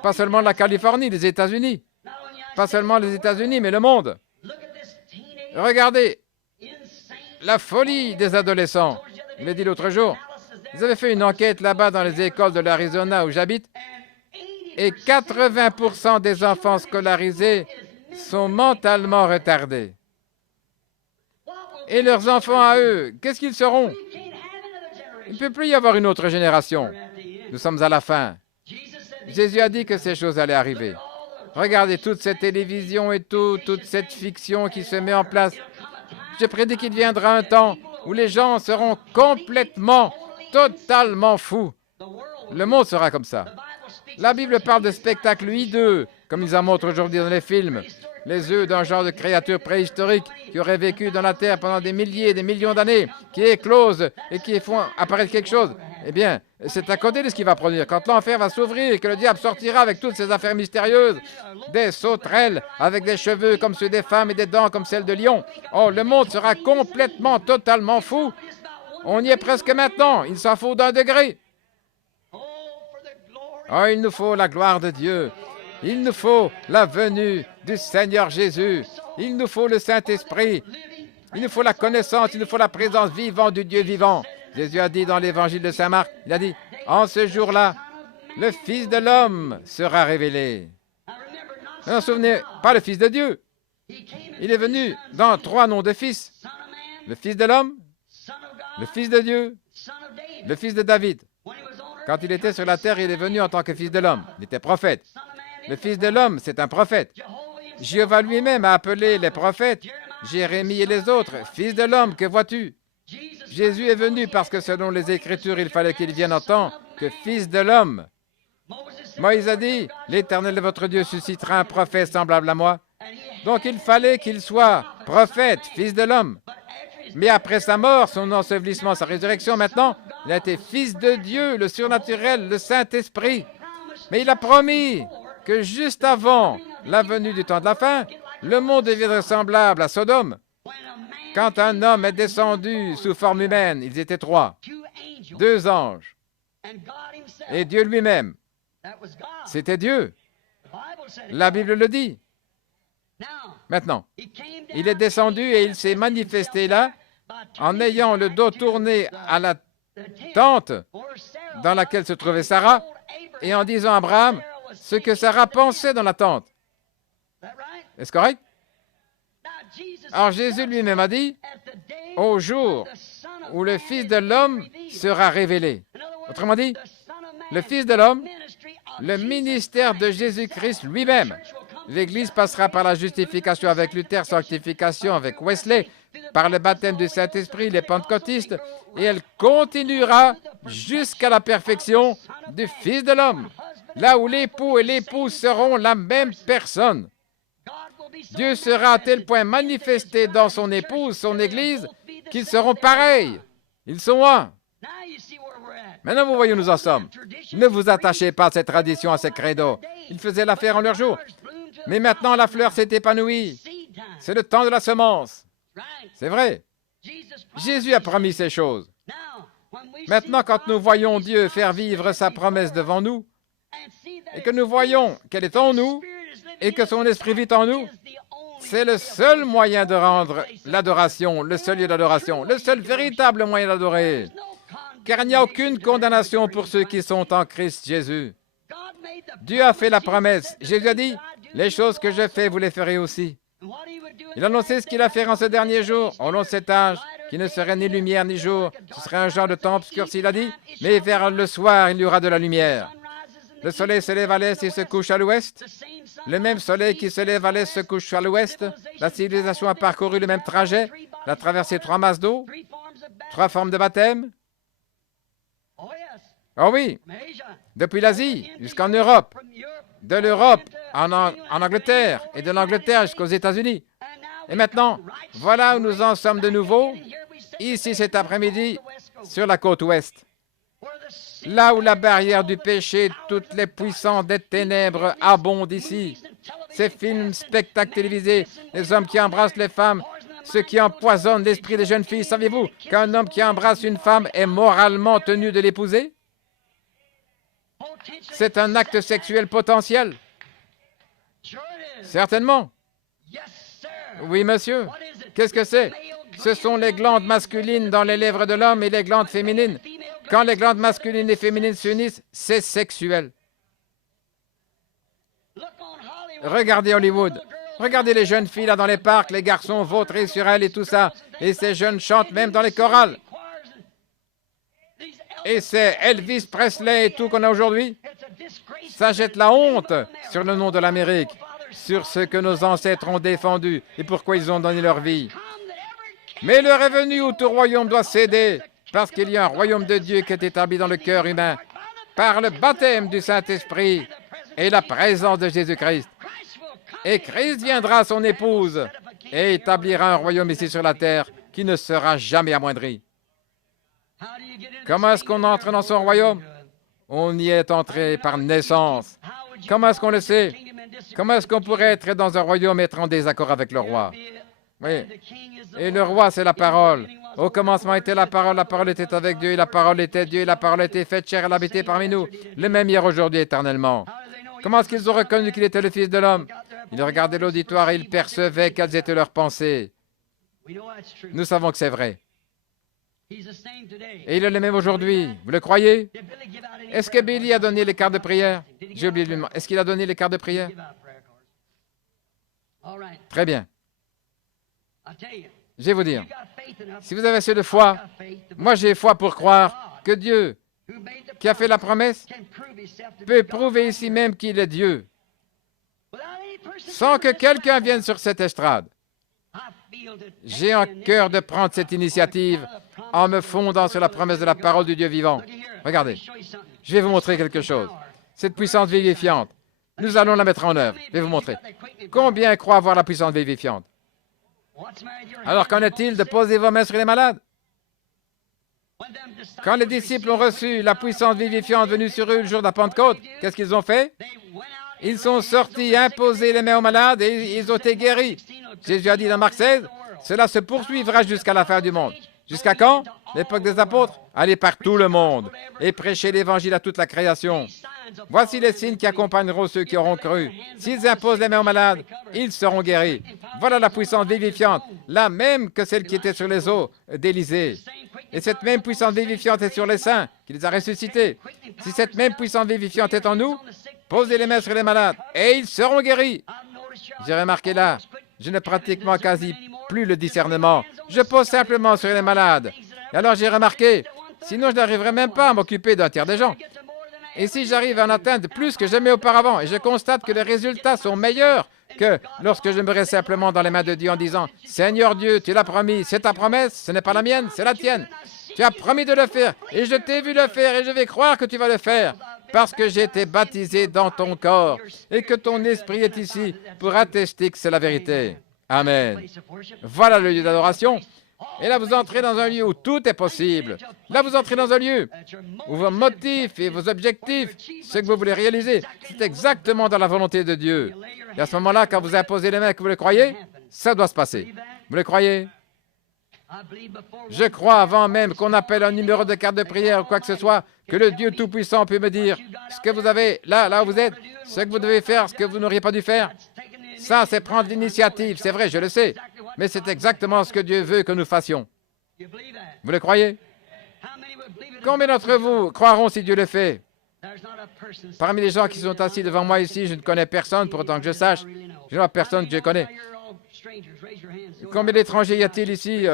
Pas seulement la Californie, les États-Unis. Pas seulement les États-Unis, mais le monde. Regardez la folie des adolescents. Je l'ai dit l'autre jour. Ils avaient fait une enquête là-bas dans les écoles de l'Arizona où j'habite, et 80% des enfants scolarisés sont mentalement retardés. Et leurs enfants à eux, qu'est-ce qu'ils seront? Il ne peut plus y avoir une autre génération. Nous sommes à la fin. Jésus a dit que ces choses allaient arriver. Regardez toute cette télévision et toute cette fiction qui se met en place. Je prédis qu'il viendra un temps où les gens seront complètement, totalement fous. Le monde sera comme ça. La Bible parle de spectacles hideux, comme ils en montrent aujourd'hui dans les films. Les œufs d'un genre de créature préhistorique qui aurait vécu dans la Terre pendant des milliers et des millions d'années, qui éclosent et qui font apparaître quelque chose. Eh bien, c'est à côté de ce qui va produire. Quand l'enfer va s'ouvrir et que le diable sortira avec toutes ces affaires mystérieuses, des sauterelles avec des cheveux comme ceux des femmes et des dents comme celles de lion, oh, le monde sera complètement, totalement fou. On y est presque maintenant. Il s'en faut d'1 degré. Oh, il nous faut la gloire de Dieu. Il nous faut la venue du Seigneur Jésus. Il nous faut le Saint-Esprit. Il nous faut la connaissance, il nous faut la présence vivante du Dieu vivant. Jésus a dit dans l'évangile de Saint Marc, il a dit, en ce jour-là, le Fils de l'homme sera révélé. Ne vous souvenez pas le Fils de Dieu. Il est venu dans 3 noms de fils. Le Fils de l'homme, le Fils de Dieu, le Fils de David. Quand il était sur la terre, il est venu en tant que Fils de l'homme. Il était prophète. Le Fils de l'homme, c'est un prophète. Jéhovah lui-même a appelé les prophètes, Jérémie et les autres, Fils de l'homme, que vois-tu? Jésus est venu parce que selon les Écritures, il fallait qu'il vienne en tant que Fils de l'homme. Moïse a dit, l'Éternel votre Dieu suscitera un prophète semblable à moi. Donc il fallait qu'il soit prophète, Fils de l'homme. Mais après sa mort, son ensevelissement, sa résurrection, maintenant, il a été Fils de Dieu, le surnaturel, le Saint-Esprit. Mais il a promis que juste avant la venue du temps de la fin, le monde deviendrait semblable à Sodome. Quand un homme est descendu sous forme humaine, ils étaient 3, 2 anges, et Dieu lui-même. C'était Dieu. La Bible le dit. Maintenant, il est descendu et il s'est manifesté là en ayant le dos tourné à la tente dans laquelle se trouvait Sarah et en disant à Abraham ce que Sarah pensait dans la tente. Est-ce correct? Alors Jésus lui-même a dit, au jour où le Fils de l'homme sera révélé. Autrement dit, le Fils de l'homme, le ministère de Jésus-Christ lui-même. L'Église passera par la justification avec Luther, sanctification avec Wesley, par le baptême du Saint-Esprit, les pentecôtistes, et elle continuera jusqu'à la perfection du Fils de l'homme, là où l'époux et l'épouse seront la même personne. Dieu sera à tel point manifesté dans son épouse, son Église, qu'ils seront pareils. Ils sont un. Maintenant, vous voyez où nous en sommes. Ne vous attachez pas à cette tradition, à ce credo. Ils faisaient l'affaire en leur jour. Mais maintenant, la fleur s'est épanouie. C'est le temps de la semence. C'est vrai. Jésus a promis ces choses. Maintenant, quand nous voyons Dieu faire vivre sa promesse devant nous, et que nous voyons qu'elle est en nous, et que son esprit vit en nous, c'est le seul moyen de rendre l'adoration, le seul lieu d'adoration, le seul véritable moyen d'adorer. Car il n'y a aucune condamnation pour ceux qui sont en Christ Jésus. Dieu a fait la promesse. Jésus a dit, « Les choses que je fais, vous les ferez aussi. » Il a annoncé ce qu'il a fait en ce dernier jour, au long de cet âge, qui ne serait ni lumière ni jour. Ce serait un genre de temps obscurci, il a dit, mais vers le soir, il y aura de la lumière. Le soleil se lève à l'est et se couche à l'ouest. Le même soleil qui se lève à l'est se couche à l'ouest. La civilisation a parcouru le même trajet. Elle a traversé 3 masses d'eau, 3 formes de baptême. Oh oui, depuis l'Asie jusqu'en Europe, de l'Europe en Angleterre et de l'Angleterre jusqu'aux États-Unis. Et maintenant, voilà où nous en sommes de nouveau, ici cet après-midi, sur la côte ouest. Là où la barrière du péché, toutes les puissances des ténèbres abondent ici. Ces films, spectacles télévisés, les hommes qui embrassent les femmes, ceux qui empoisonnent l'esprit des jeunes filles. Saviez-vous qu'un homme qui embrasse une femme est moralement tenu de l'épouser? C'est un acte sexuel potentiel. Certainement. Oui, monsieur. Qu'est-ce que c'est? Ce sont les glandes masculines dans les lèvres de l'homme et les glandes féminines. Quand les glandes masculines et féminines s'unissent, c'est sexuel. Regardez Hollywood. Regardez les jeunes filles là dans les parcs, les garçons vautrés sur elles et tout ça. Et ces jeunes chantent même dans les chorales. Et c'est Elvis Presley et tout qu'on a aujourd'hui. Ça jette la honte sur le nom de l'Amérique, sur ce que nos ancêtres ont défendu et pourquoi ils ont donné leur vie. Mais l'heure est venue où tout royaume doit céder, parce qu'il y a un royaume de Dieu qui est établi dans le cœur humain par le baptême du Saint-Esprit et la présence de Jésus-Christ. Et Christ viendra à son épouse et établira un royaume ici sur la terre qui ne sera jamais amoindri. Comment est-ce qu'on entre dans son royaume? On y est entré par naissance. Comment est-ce qu'on le sait? Comment est-ce qu'on pourrait être dans un royaume et être en désaccord avec le roi? Oui. Et le roi, c'est la parole. Au commencement était la parole était avec Dieu, et la parole était Dieu, et la parole était faite chair, elle habitait parmi nous, le même hier, aujourd'hui, éternellement. Comment est-ce qu'ils ont reconnu qu'il était le Fils de l'homme? Ils regardaient l'auditoire et ils percevaient quelles étaient leurs pensées. Nous savons que c'est vrai. Et il est le même aujourd'hui. Vous le croyez? Est-ce que Billy a donné les cartes de prière? J'ai oublié de lui demander. Est-ce qu'il a donné les cartes de prière? Très bien. Je vais vous dire, si vous avez assez de foi, moi j'ai foi pour croire que Dieu, qui a fait la promesse, peut prouver ici même qu'il est Dieu, sans que quelqu'un vienne sur cette estrade. J'ai en cœur de prendre cette initiative en me fondant sur la promesse de la parole du Dieu vivant. Regardez, je vais vous montrer quelque chose. Cette puissance vivifiante, nous allons la mettre en œuvre. Je vais vous montrer. Combien croient avoir la puissance vivifiante? Alors qu'en est-il de poser vos mains sur les malades? Quand les disciples ont reçu la puissance vivifiante venue sur eux le jour de la Pentecôte, qu'est-ce qu'ils ont fait? Ils sont sortis imposer les mains aux malades et ils ont été guéris. Jésus a dit dans Marc 16, cela se poursuivra jusqu'à la fin du monde. Jusqu'à quand? L'époque des apôtres? Allez par tout le monde et prêchez l'Évangile à toute la création. Voici les signes qui accompagneront ceux qui auront cru. S'ils imposent les mains aux malades, ils seront guéris. Voilà la puissance vivifiante, la même que celle qui était sur les eaux d'Élysée. Et cette même puissance vivifiante est sur les saints, qui les a ressuscités. Si cette même puissance vivifiante est en nous, posez les mains sur les malades et ils seront guéris. J'ai remarqué là, je ne pratique quasi plus le discernement. Je pose simplement sur les malades. Et alors j'ai remarqué, sinon je n'arriverai même pas à m'occuper d'un tiers des gens. Et si j'arrive à en atteindre plus que jamais auparavant, et je constate que les résultats sont meilleurs que lorsque je me mets simplement dans les mains de Dieu en disant « Seigneur Dieu, tu l'as promis, c'est ta promesse, ce n'est pas la mienne, c'est la tienne. Tu as promis de le faire, et je t'ai vu le faire, et je vais croire que tu vas le faire, parce que j'ai été baptisé dans ton corps, et que ton esprit est ici pour attester que c'est la vérité. » Amen. Voilà le lieu d'adoration. Et là, vous entrez dans un lieu où tout est possible. Là, vous entrez dans un lieu où vos motifs et vos objectifs, ce que vous voulez réaliser, c'est exactement dans la volonté de Dieu. Et à ce moment-là, quand vous imposez les mains, que vous le croyez, ça doit se passer. Vous le croyez? Je crois avant même qu'on appelle un numéro de carte de prière ou quoi que ce soit, que le Dieu Tout-Puissant peut me dire ce que vous avez là où vous êtes, ce que vous devez faire, ce que vous n'auriez pas dû faire. Ça, c'est prendre l'initiative. C'est vrai, je le sais. Mais c'est exactement ce que Dieu veut que nous fassions. Vous le croyez? Combien d'entre vous croiront si Dieu le fait? Parmi les gens qui sont assis devant moi ici, je ne connais personne, pour autant que je sache. Je n'ai personne que je connais. Combien d'étrangers y a-t-il ici?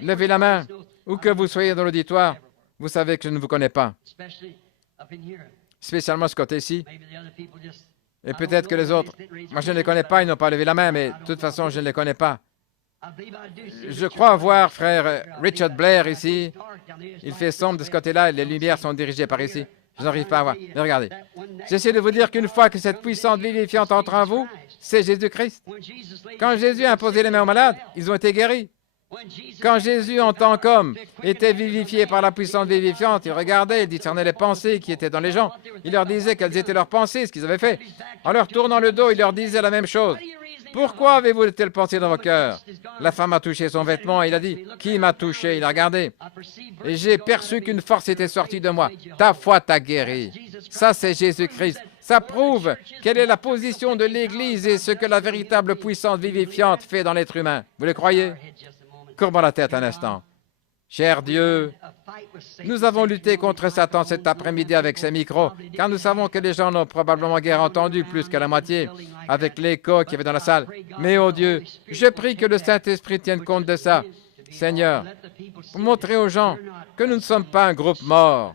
Levez la main. Où que vous soyez dans l'auditoire, vous savez que je ne vous connais pas. Spécialement ce côté-ci. Et peut-être que les autres, moi je ne les connais pas, ils n'ont pas levé la main, mais de toute façon, je ne les connais pas. Je crois voir frère Richard Blair ici. Il fait sombre de ce côté-là et les lumières sont dirigées par ici. Je n'arrive pas à voir. Mais regardez. J'essaie de vous dire qu'une fois que cette puissance vivifiante entre en vous, c'est Jésus-Christ. Quand Jésus a imposé les mains aux malades, ils ont été guéris. Quand Jésus, en tant qu'homme, était vivifié par la puissance vivifiante, il regardait, il discernait les pensées qui étaient dans les gens. Il leur disait quelles étaient leurs pensées, ce qu'ils avaient fait. En leur tournant le dos, il leur disait la même chose. Pourquoi avez-vous de telles pensées dans vos cœurs? La femme a touché son vêtement et il a dit, qui m'a touché? Il a regardé. Et j'ai perçu qu'une force était sortie de moi. Ta foi t'a guéri. Ça, c'est Jésus-Christ. Ça prouve quelle est la position de l'Église et ce que la véritable puissance vivifiante fait dans l'être humain. Vous le croyez? Courbons la tête un instant. Cher Dieu, nous avons lutté contre Satan cet après-midi avec ces micros, car nous savons que les gens n'ont probablement guère entendu plus qu'à la moitié, avec l'écho qu'il y avait dans la salle. Mais, oh Dieu, je prie que le Saint-Esprit tienne compte de ça. Seigneur, pour montrer aux gens que nous ne sommes pas un groupe mort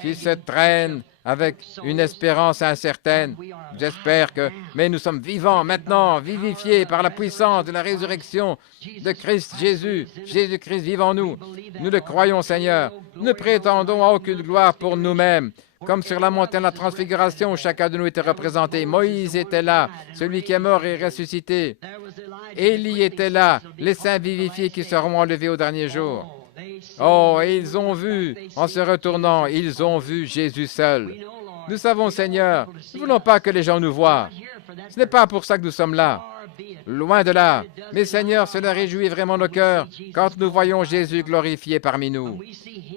qui se traîne avec une espérance incertaine. J'espère que... Mais nous sommes vivants maintenant, vivifiés par la puissance de la résurrection de Christ Jésus. Jésus-Christ vit en nous. Nous le croyons, Seigneur. Nous prétendons à aucune gloire pour nous-mêmes. Comme sur la montagne de la transfiguration où chacun de nous était représenté. Moïse était là, celui qui est mort et ressuscité. Élie était là, les saints vivifiés qui seront enlevés au dernier jour. Oh, et ils ont vu, en se retournant, ils ont vu Jésus seul. Nous savons, Seigneur, nous ne voulons pas que les gens nous voient. Ce n'est pas pour ça que nous sommes là. Loin de là. Mais Seigneur, cela réjouit vraiment nos cœurs quand nous voyons Jésus glorifié parmi nous.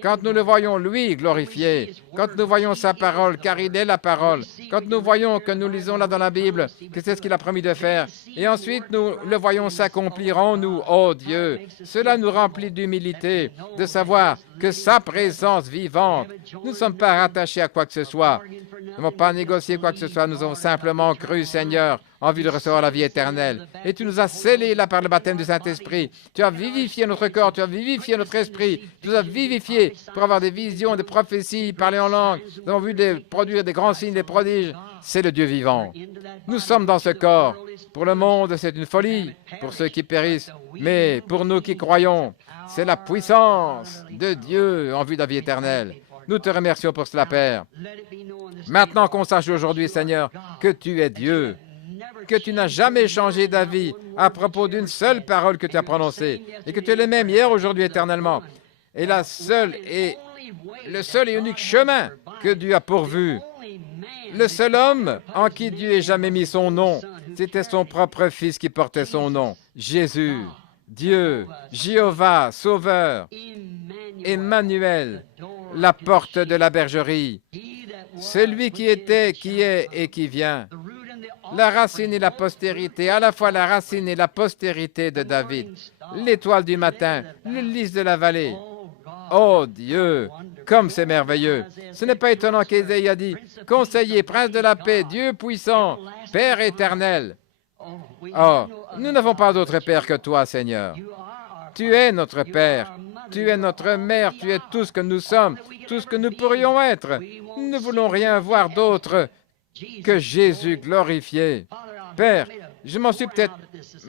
Quand nous le voyons, lui, glorifié. Quand nous voyons sa parole, car il est la parole. Quand nous voyons que nous lisons là dans la Bible, que c'est ce qu'il a promis de faire. Et ensuite, nous le voyons s'accomplir en nous. Oh Dieu, cela nous remplit d'humilité, de savoir que sa présence vivante, nous ne sommes pas rattachés à quoi que ce soit. Nous n'avons pas négocié quoi que ce soit. Nous avons simplement cru, Seigneur, en vue de recevoir la vie éternelle. Et tu nous as scellés là par le baptême du Saint-Esprit. Tu as vivifié notre corps, tu as vivifié notre esprit. Tu nous as vivifiés pour avoir des visions, des prophéties, parler en langue. Nous avons vu produire des grands signes, des prodiges. C'est le Dieu vivant. Nous sommes dans ce corps. Pour le monde, c'est une folie, pour ceux qui périssent. Mais pour nous qui croyons, c'est la puissance de Dieu en vue de la vie éternelle. Nous te remercions pour cela, Père. Maintenant qu'on sache aujourd'hui, Seigneur, que tu es Dieu, que tu n'as jamais changé d'avis à propos d'une seule parole que tu as prononcée, et que tu es le même hier, aujourd'hui, éternellement. Et le seul et unique chemin que Dieu a pourvu, le seul homme en qui Dieu ait jamais mis son nom, c'était son propre Fils qui portait son nom, Jésus, Dieu, Jéhovah, Sauveur, Emmanuel, la porte de la bergerie, celui qui était, qui est et qui vient, la racine et la postérité, à la fois la racine et la postérité de David, l'étoile du matin, le lys de la vallée. Oh Dieu, comme c'est merveilleux! Ce n'est pas étonnant qu'Ésaïe a dit, « Conseiller, prince de la paix, Dieu puissant, Père éternel. » Oh, nous n'avons pas d'autre Père que toi, Seigneur. Tu es notre Père, tu es notre Mère, tu es tout ce que nous sommes, tout ce que nous pourrions être. Nous ne voulons rien voir d'autre que Jésus glorifié. Père, je m'en suis peut-être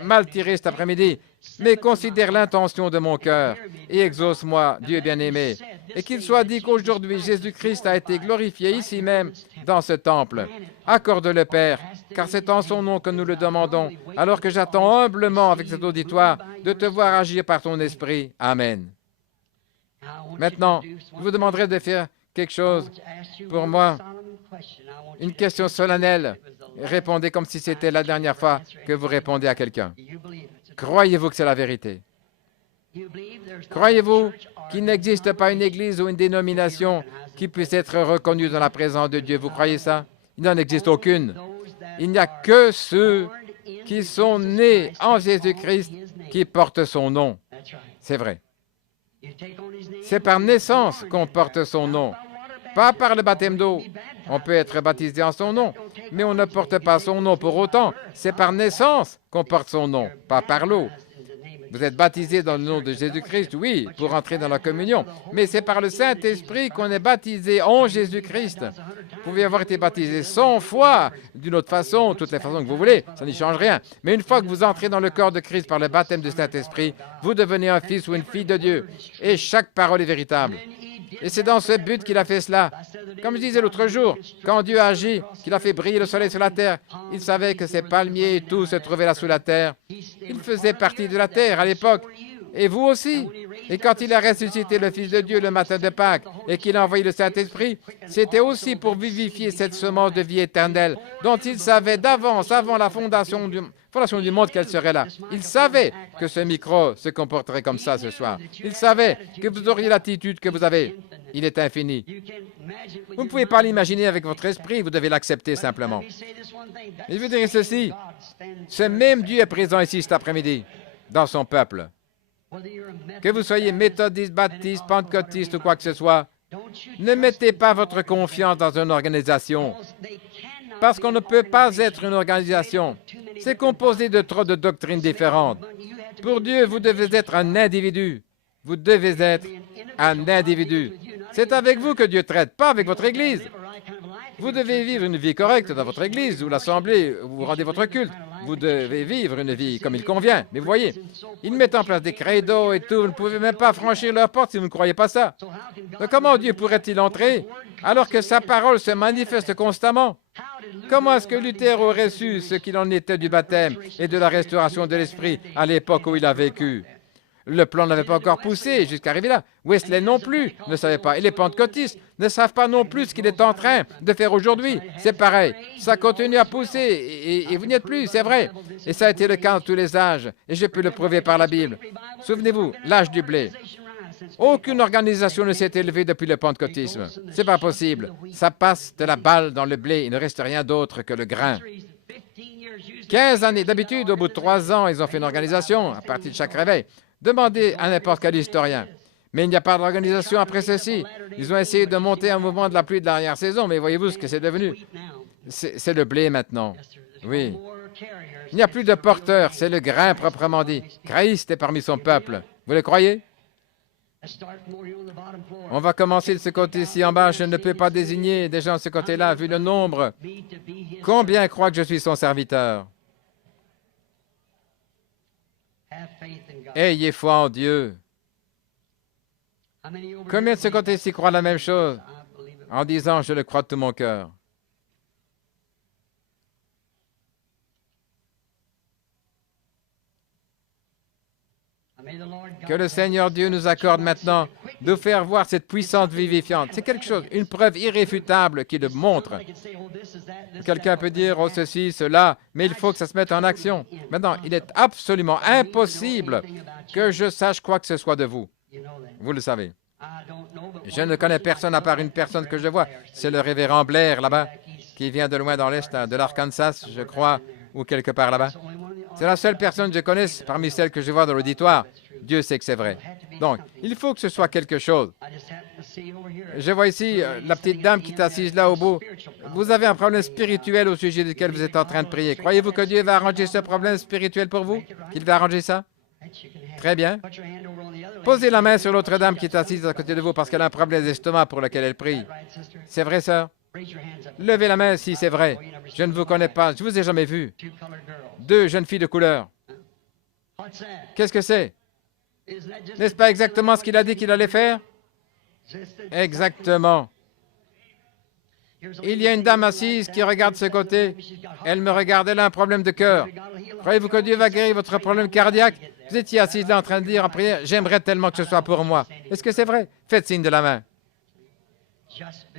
mal tiré cet après-midi, mais considère l'intention de mon cœur et exauce-moi, Dieu bien-aimé. Et qu'il soit dit qu'aujourd'hui, Jésus-Christ a été glorifié ici même, dans ce temple. Accorde-le, Père, car c'est en son nom que nous le demandons, alors que j'attends humblement avec cet auditoire de te voir agir par ton esprit. Amen. Maintenant, je vous demanderai de faire quelque chose pour moi. Une question solennelle. Répondez comme si c'était la dernière fois que vous répondez à quelqu'un. Croyez-vous que c'est la vérité? Croyez-vous qu'il n'existe pas une église ou une dénomination qui puisse être reconnue dans la présence de Dieu? Vous croyez ça? Il n'en existe aucune. Il n'y a que ceux qui sont nés en Jésus-Christ qui portent son nom. C'est vrai. C'est par naissance qu'on porte son nom, pas par le baptême d'eau. On peut être baptisé en son nom, mais on ne porte pas son nom pour autant. C'est par naissance qu'on porte son nom, pas par l'eau. Vous êtes baptisé dans le nom de Jésus-Christ, oui, pour entrer dans la communion. Mais c'est par le Saint-Esprit qu'on est baptisé en Jésus-Christ. Vous pouvez avoir été baptisé 100 fois, d'une autre façon, toutes les façons que vous voulez, ça n'y change rien. Mais une fois que vous entrez dans le corps de Christ par le baptême du Saint-Esprit, vous devenez un fils ou une fille de Dieu. Et chaque parole est véritable. Et c'est dans ce but qu'il a fait cela. Comme je disais l'autre jour, quand Dieu a agi, qu'il a fait briller le soleil sur la terre, il savait que ces palmiers et tout se trouvaient là sous la terre. Il faisait partie de la terre à l'époque. Et vous aussi. Et quand il a ressuscité le Fils de Dieu le matin de Pâques et qu'il a envoyé le Saint-Esprit, c'était aussi pour vivifier cette semence de vie éternelle dont il savait d'avance, avant la fondation du monde, qu'elle serait là. Il savait que ce micro se comporterait comme ça ce soir. Il savait que vous auriez l'attitude que vous avez. Il est infini. Vous ne pouvez pas l'imaginer avec votre esprit, vous devez l'accepter simplement. Mais je veux dire ceci, ce même Dieu est présent ici cet après-midi, dans son peuple. Que vous soyez méthodiste, baptiste, pentecôtiste ou quoi que ce soit, ne mettez pas votre confiance dans une organisation, parce qu'on ne peut pas être une organisation. C'est composé de trop de doctrines différentes. Pour Dieu, vous devez être un individu. Vous devez être un individu. C'est avec vous que Dieu traite, pas avec votre Église. Vous devez vivre une vie correcte dans votre Église ou l'Assemblée où vous rendez votre culte. Vous devez vivre une vie comme il convient. Mais vous voyez, ils mettent en place des credos et tout. Vous ne pouvez même pas franchir leur porte si vous ne croyez pas ça. Donc comment Dieu pourrait-il entrer alors que sa parole se manifeste constamment? Comment est-ce que Luther aurait su ce qu'il en était du baptême et de la restauration de l'esprit à l'époque où il a vécu? Le plan n'avait pas encore poussé jusqu'à arriver là. Wesley non plus ne savait pas. Et les pentecôtistes ne savent pas non plus ce qu'il est en train de faire aujourd'hui. C'est pareil. Ça continue à pousser et vous n'y êtes plus, c'est vrai. Et ça a été le cas dans tous les âges. Et j'ai pu le prouver par la Bible. Souvenez-vous, l'âge du blé. Aucune organisation ne s'est élevée depuis le pentecôtisme. C'est pas possible. Ça passe de la balle dans le blé. Il ne reste rien d'autre que le grain. 15 années. D'habitude, au bout de 3 ans, ils ont fait une organisation à partir de chaque réveil. Demandez à n'importe quel historien. Mais il n'y a pas d'organisation après ceci. Ils ont essayé de monter un mouvement de la pluie de l'arrière-saison, mais voyez-vous ce que c'est devenu? C'est le blé maintenant. Oui. Il n'y a plus de porteur, c'est le grain proprement dit. Christ est parmi son peuple. Vous le croyez? On va commencer de ce côté-ci en bas. Je ne peux pas désigner des gens de ce côté-là, vu le nombre. Combien croient que je suis son serviteur? Ayez foi en Dieu. Combien de ce côté-ci croient la même chose en disant « Je le crois de tout mon cœur ». Que le Seigneur Dieu nous accorde maintenant de faire voir cette puissance vivifiante. C'est quelque chose, une preuve irréfutable qui le montre. Quelqu'un peut dire, oh ceci, cela, mais il faut que ça se mette en action. Maintenant, il est absolument impossible que je sache quoi que ce soit de vous. Vous le savez. Je ne connais personne à part une personne que je vois. C'est le révérend Blair, là-bas, qui vient de loin dans l'Est, de l'Arkansas, je crois, ou quelque part là-bas. C'est la seule personne que je connaisse parmi celles que je vois dans l'auditoire. Dieu sait que c'est vrai. Donc, il faut que ce soit quelque chose. Je vois ici la petite dame qui est assise là au bout. Vous avez un problème spirituel au sujet duquel vous êtes en train de prier. Croyez-vous que Dieu va arranger ce problème spirituel pour vous? Qu'il va arranger ça? Très bien. Posez la main sur l'autre dame qui est assise à côté de vous parce qu'elle a un problème d'estomac pour lequel elle prie. C'est vrai, sœur? Levez la main si c'est vrai. Je ne vous connais pas. Je ne vous ai jamais vu. 2 jeunes filles de couleur. Qu'est-ce que c'est? N'est-ce pas exactement ce qu'il a dit qu'il allait faire? Exactement. Il y a une dame assise qui regarde ce côté. Elle me regarde, elle a un problème de cœur. Croyez-vous que Dieu va guérir votre problème cardiaque? Vous étiez assise là en train de dire en prière, j'aimerais tellement que ce soit pour moi. Est-ce que c'est vrai? Faites signe de la main.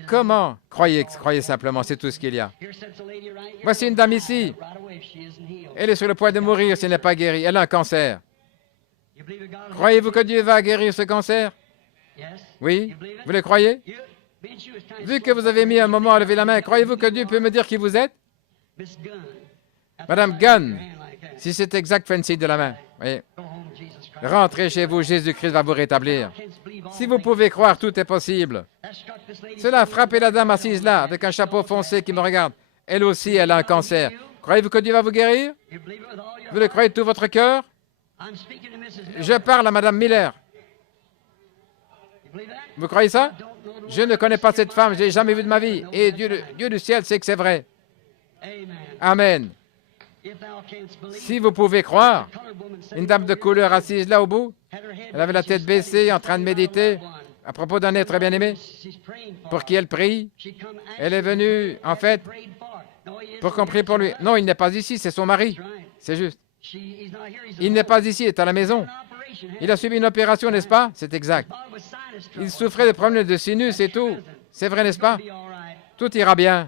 Comment? Croyez simplement, c'est tout ce qu'il y a. Voici une dame ici. Elle est sur le point de mourir si elle n'est pas guérie. Elle a un cancer. Croyez-vous que Dieu va guérir ce cancer? Oui. Vous le croyez? Vu que vous avez mis un moment à lever la main, croyez-vous que Dieu peut me dire qui vous êtes? Madame Gunn, si c'est exact, faites un signe de la main. Oui. Rentrez chez vous, Jésus-Christ va vous rétablir. Si vous pouvez croire, tout est possible. Cela a frappé la dame assise là, avec un chapeau foncé qui me regarde. Elle aussi, elle a un cancer. Croyez-vous que Dieu va vous guérir? Vous le croyez de tout votre cœur? Je parle à Madame Miller. Vous croyez ça? Je ne connais pas cette femme, je ne l'ai jamais vue de ma vie. Et Dieu du ciel sait que c'est vrai. Amen. Si vous pouvez croire, une dame de couleur assise là au bout, elle avait la tête baissée, en train de méditer à propos d'un être bien-aimé, pour qui elle prie. Elle est venue, en fait, pour qu'on prie pour lui. Non, il n'est pas ici, c'est son mari. C'est juste. Il n'est pas ici, il est à la maison. Il a subi une opération, n'est-ce pas? C'est exact. Il souffrait de problèmes de sinus et tout. C'est vrai, n'est-ce pas? Tout ira bien.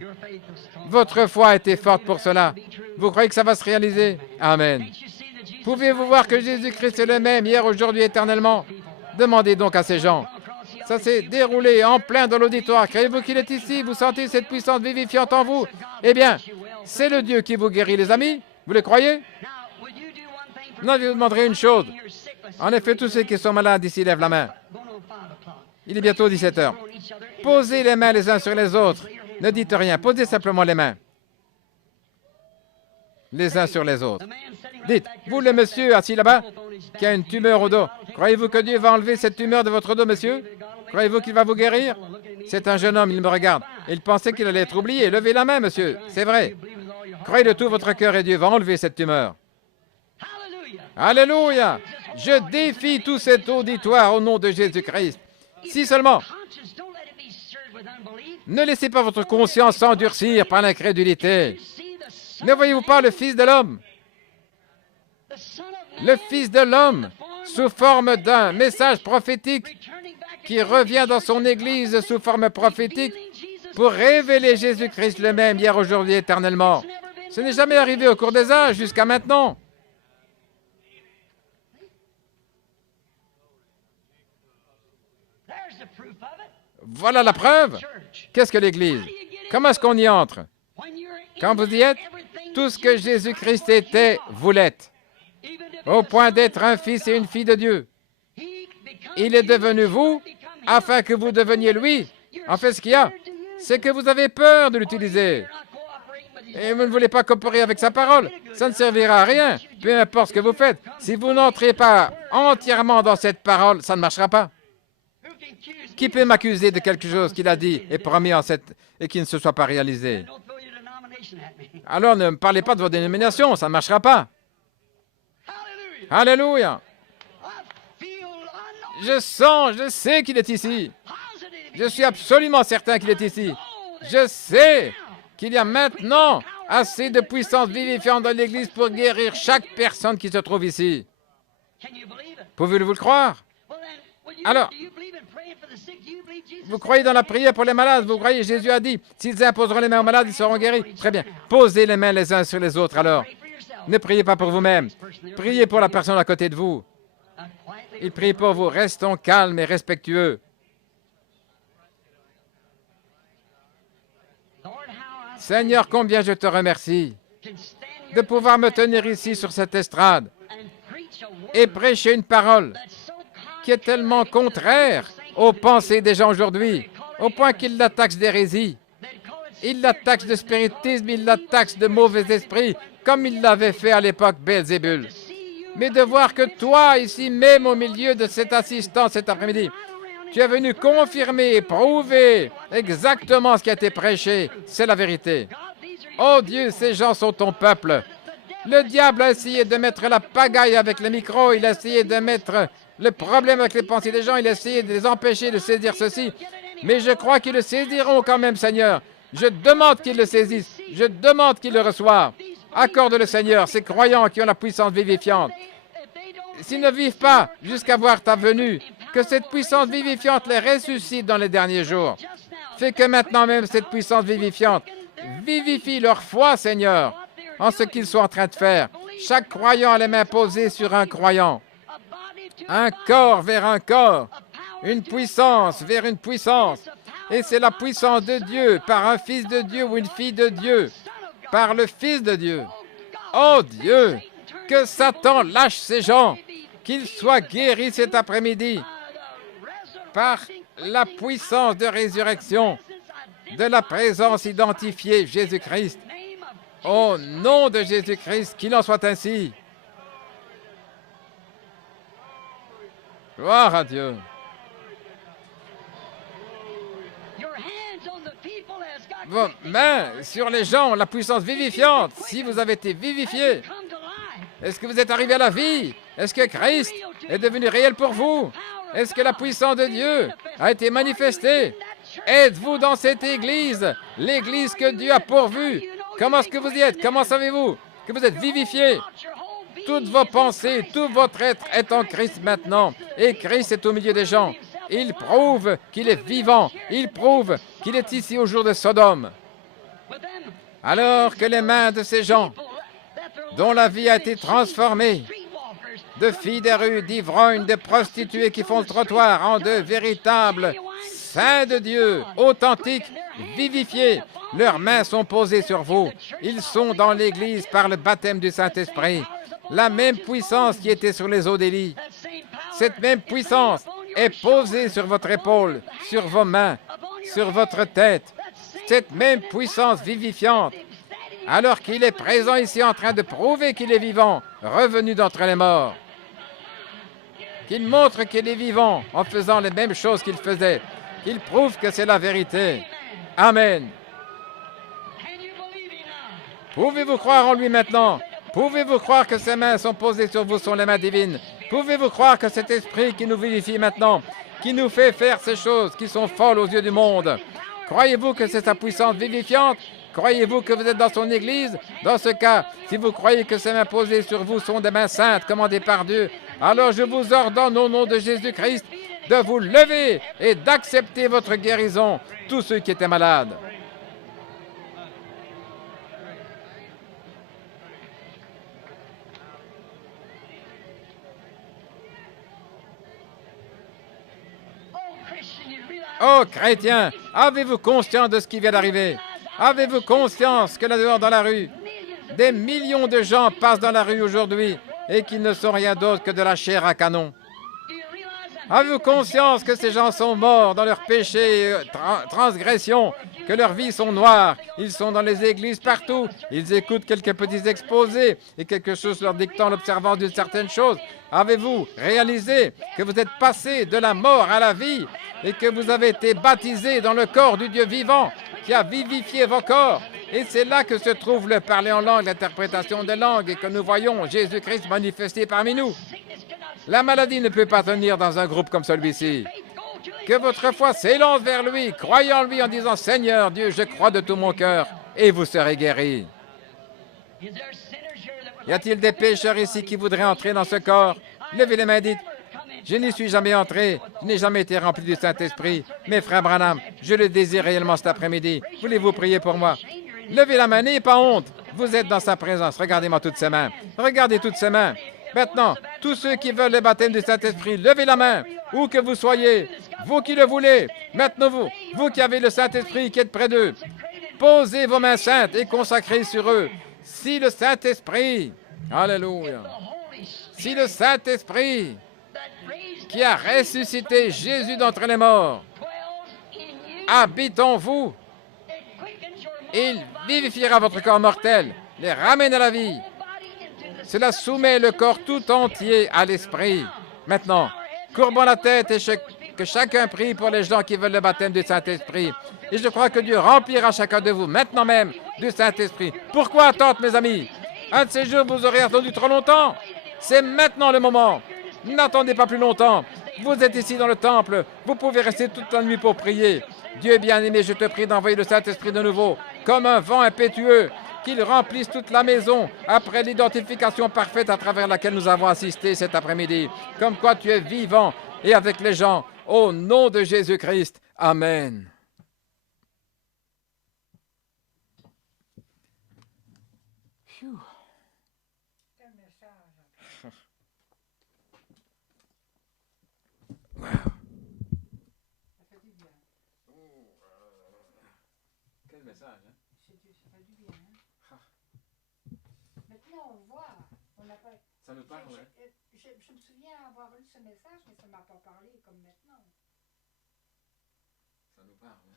Votre foi a été forte pour cela. Vous croyez que ça va se réaliser? Amen. Pouvez-vous voir que Jésus-Christ est le même hier, aujourd'hui, éternellement? Demandez donc à ces gens. Ça s'est déroulé en plein dans l'auditoire. Croyez-vous qu'il est ici? Vous sentez cette puissance vivifiante en vous? Eh bien, c'est le Dieu qui vous guérit, les amis. Vous le croyez? Non, je vous demanderai une chose. En effet, tous ceux qui sont malades ici lèvent la main. Il est bientôt 17 heures. Posez les mains les uns sur les autres. Ne dites rien, posez simplement les mains. Les uns sur les autres. Dites, vous le monsieur assis là-bas, qui a une tumeur au dos, croyez-vous que Dieu va enlever cette tumeur de votre dos, monsieur? Croyez-vous qu'il va vous guérir? C'est un jeune homme, il me regarde. Il pensait qu'il allait être oublié. Levez la main, monsieur. C'est vrai. Croyez de tout votre cœur et Dieu va enlever cette tumeur. Alléluia! Je défie tout cet auditoire au nom de Jésus-Christ. Si seulement, ne laissez pas votre conscience s'endurcir par l'incrédulité. Ne voyez-vous pas le Fils de l'homme? Le Fils de l'homme, sous forme d'un message prophétique, qui revient dans son Église sous forme prophétique pour révéler Jésus-Christ le même, hier, aujourd'hui, éternellement. Ce n'est jamais arrivé au cours des âges jusqu'à maintenant. Voilà la preuve. Qu'est-ce que l'Église? Comment est-ce qu'on y entre? Quand vous y êtes, tout ce que Jésus-Christ était, vous l'êtes. Au point d'être un fils et une fille de Dieu. Il est devenu vous, afin que vous deveniez lui. En fait, ce qu'il y a, c'est que vous avez peur de l'utiliser. Et vous ne voulez pas coopérer avec sa parole. Ça ne servira à rien, peu importe ce que vous faites. Si vous n'entrez pas entièrement dans cette parole, ça ne marchera pas. Qui peut m'accuser de quelque chose qu'il a dit et promis et qui ne se soit pas réalisé? Alors ne me parlez pas de votre dénomination, ça ne marchera pas. Alléluia! Je sais qu'il est ici. Je suis absolument certain qu'il est ici. Je sais qu'il y a maintenant assez de puissance vivifiante dans l'Église pour guérir chaque personne qui se trouve ici. Pouvez-vous le croire? Alors, vous croyez dans la prière pour les malades? Vous croyez, Jésus a dit, s'ils imposeront les mains aux malades, ils seront guéris. Très bien. Posez les mains les uns sur les autres alors. Ne priez pas pour vous-même. Priez pour la personne à côté de vous. Il prie pour vous. Restons calmes et respectueux. Seigneur, combien je te remercie de pouvoir me tenir ici sur cette estrade et prêcher une parole qui est tellement contraire aux pensées des gens aujourd'hui, au point qu'ils la taxent d'hérésie. Ils la taxent de spiritisme, ils la taxent de mauvais esprits, comme ils l'avaient fait à l'époque Belzébul. Mais de voir que toi, ici même au milieu de cet assistant cet après-midi, tu es venu confirmer et prouver exactement ce qui a été prêché, c'est la vérité. Oh Dieu, ces gens sont ton peuple. Le diable a essayé de mettre la pagaille avec le micro, il a essayé de mettre le problème avec les pensées des gens, il a essayé de les empêcher de saisir ceci. Mais je crois qu'ils le saisiront quand même, Seigneur. Je demande qu'ils le saisissent. Je demande qu'ils le reçoivent. Accorde le Seigneur, ces croyants qui ont la puissance vivifiante. S'ils ne vivent pas jusqu'à voir ta venue, que cette puissance vivifiante les ressuscite dans les derniers jours. Fais que maintenant même cette puissance vivifiante vivifie leur foi, Seigneur, en ce qu'ils sont en train de faire. Chaque croyant a les mains posées sur un croyant. Un corps vers un corps, une puissance vers une puissance. Et c'est la puissance de Dieu par un fils de Dieu ou une fille de Dieu, par le Fils de Dieu. Oh Dieu, que Satan lâche ces gens, qu'ils soient guéris cet après-midi par la puissance de résurrection, de la présence identifiée, Jésus-Christ. Au nom de Jésus-Christ, qu'il en soit ainsi. Gloire à Dieu. Vos mains sur les gens, la puissance vivifiante. Si vous avez été vivifié, est-ce que vous êtes arrivé à la vie? Est-ce que Christ est devenu réel pour vous? Est-ce que la puissance de Dieu a été manifestée? Êtes-vous dans cette église, l'église que Dieu a pourvue? Comment est-ce que vous y êtes? Comment savez-vous que vous êtes vivifié? Toutes vos pensées, tout votre être est en Christ maintenant. Et Christ est au milieu des gens. Il prouve qu'il est vivant. Il prouve qu'il est ici au jour de Sodome. Alors que les mains de ces gens, dont la vie a été transformée, de filles des rues, d'ivrognes, de prostituées qui font le trottoir en de véritables saints de Dieu, authentiques, vivifiés, leurs mains sont posées sur vous. Ils sont dans l'Église par le baptême du Saint-Esprit. La même puissance qui était sur les eaux d'Élie. Cette même puissance est posée sur votre épaule, sur vos mains, sur votre tête. Cette même puissance vivifiante, alors qu'il est présent ici en train de prouver qu'il est vivant, revenu d'entre les morts. Qu'il montre qu'il est vivant en faisant les mêmes choses qu'il faisait. Qu'il prouve que c'est la vérité. Amen. Pouvez-vous croire en lui maintenant? Pouvez-vous croire que ses mains sont posées sur vous sont les mains divines? Pouvez-vous croire que cet esprit qui nous vivifie maintenant, qui nous fait faire ces choses qui sont folles aux yeux du monde, croyez-vous que c'est sa puissance vivifiante? Croyez-vous que vous êtes dans son Église? Dans ce cas, si vous croyez que ces mains posées sur vous sont des mains saintes commandées par Dieu, alors je vous ordonne au nom de Jésus-Christ de vous lever et d'accepter votre guérison, tous ceux qui étaient malades. Oh, chrétiens, avez-vous conscience de ce qui vient d'arriver? Avez-vous conscience que là-dehors dans la rue, des millions de gens passent dans la rue aujourd'hui et qu'ils ne sont rien d'autre que de la chair à canon? Avez-vous conscience que ces gens sont morts dans leurs péchés, transgressions, que leurs vies sont noires? Ils sont dans les églises partout, ils écoutent quelques petits exposés et quelque chose leur dictant l'observance d'une certaine chose. Avez-vous réalisé que vous êtes passé de la mort à la vie et que vous avez été baptisé dans le corps du Dieu vivant qui a vivifié vos corps? Et c'est là que se trouve le parler en langue, l'interprétation des langues et que nous voyons Jésus-Christ manifesté parmi nous. La maladie ne peut pas tenir dans un groupe comme celui-ci. Que votre foi s'élance vers lui, croyez en lui en disant « Seigneur Dieu, je crois de tout mon cœur » et vous serez guéris. Y a-t-il des pécheurs ici qui voudraient entrer dans ce corps? Levez les mains, dites « Je n'y suis jamais entré, je n'ai jamais été rempli du Saint-Esprit. Mais frère Branham, je le désire réellement cet après-midi. Voulez-vous prier pour moi? » Levez la main, n'ayez pas honte. Vous êtes dans sa présence. Regardez-moi toutes ces mains. Regardez toutes ces mains. Maintenant, tous ceux qui veulent le baptême du Saint-Esprit, levez la main, où que vous soyez, vous qui le voulez. Maintenant, vous qui avez le Saint-Esprit qui êtes près d'eux, posez vos mains saintes et consacrées sur eux. Si le Saint-Esprit, alléluia, si le Saint-Esprit qui a ressuscité Jésus d'entre les morts habite en vous, il vivifiera votre corps mortel, les ramène à la vie. Cela soumet le corps tout entier à l'Esprit. Maintenant, courbons la tête et que chacun prie pour les gens qui veulent le baptême du Saint-Esprit. Et je crois que Dieu remplira chacun de vous, maintenant même, du Saint-Esprit. Pourquoi attendre, mes amis? Un de ces jours, vous aurez attendu trop longtemps. C'est maintenant le moment. N'attendez pas plus longtemps. Vous êtes ici dans le temple. Vous pouvez rester toute la nuit pour prier. Dieu bien-aimé, je te prie d'envoyer le Saint-Esprit de nouveau, comme un vent impétueux, qu'il remplisse toute la maison après l'identification parfaite à travers laquelle nous avons assisté cet après-midi. Comme quoi tu es vivant et avec les gens. Au nom de Jésus-Christ. Amen. Quel message, hein? Ça fait du bien. Hein? Ah, Maintenant, on voit. On n'a pas... ça nous parle, hein? Je me souviens avoir lu ce message, mais ça ne m'a pas parlé comme maintenant. Ça nous parle, hein?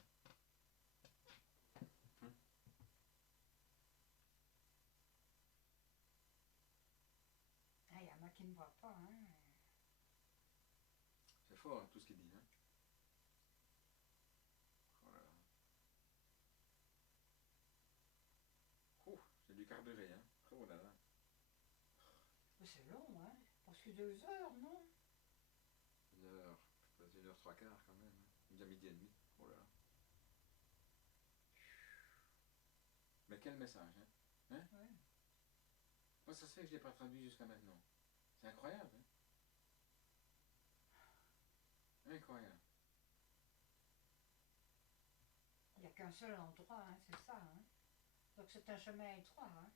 Ah, il y en a qui ne voient pas. Hein? C'est fort, hein, tout ce qu'il dit, hein? Oh là là. Ouh, j'ai du carburé, hein? Oh là là. C'est long, hein? Parce que 2 heures, non? 1 heure, peut-être 1 heure 3 quarts quand même, hein? Déjà midi et demi. Oh là là. Mais quel message, hein? Hein? Ouais. Comment ça se fait que je ne l'ai pas traduit jusqu'à maintenant? C'est incroyable, hein? Incroyable. Il n'y a qu'un seul endroit, hein, c'est ça. Hein? Donc c'est un chemin étroit. Hein?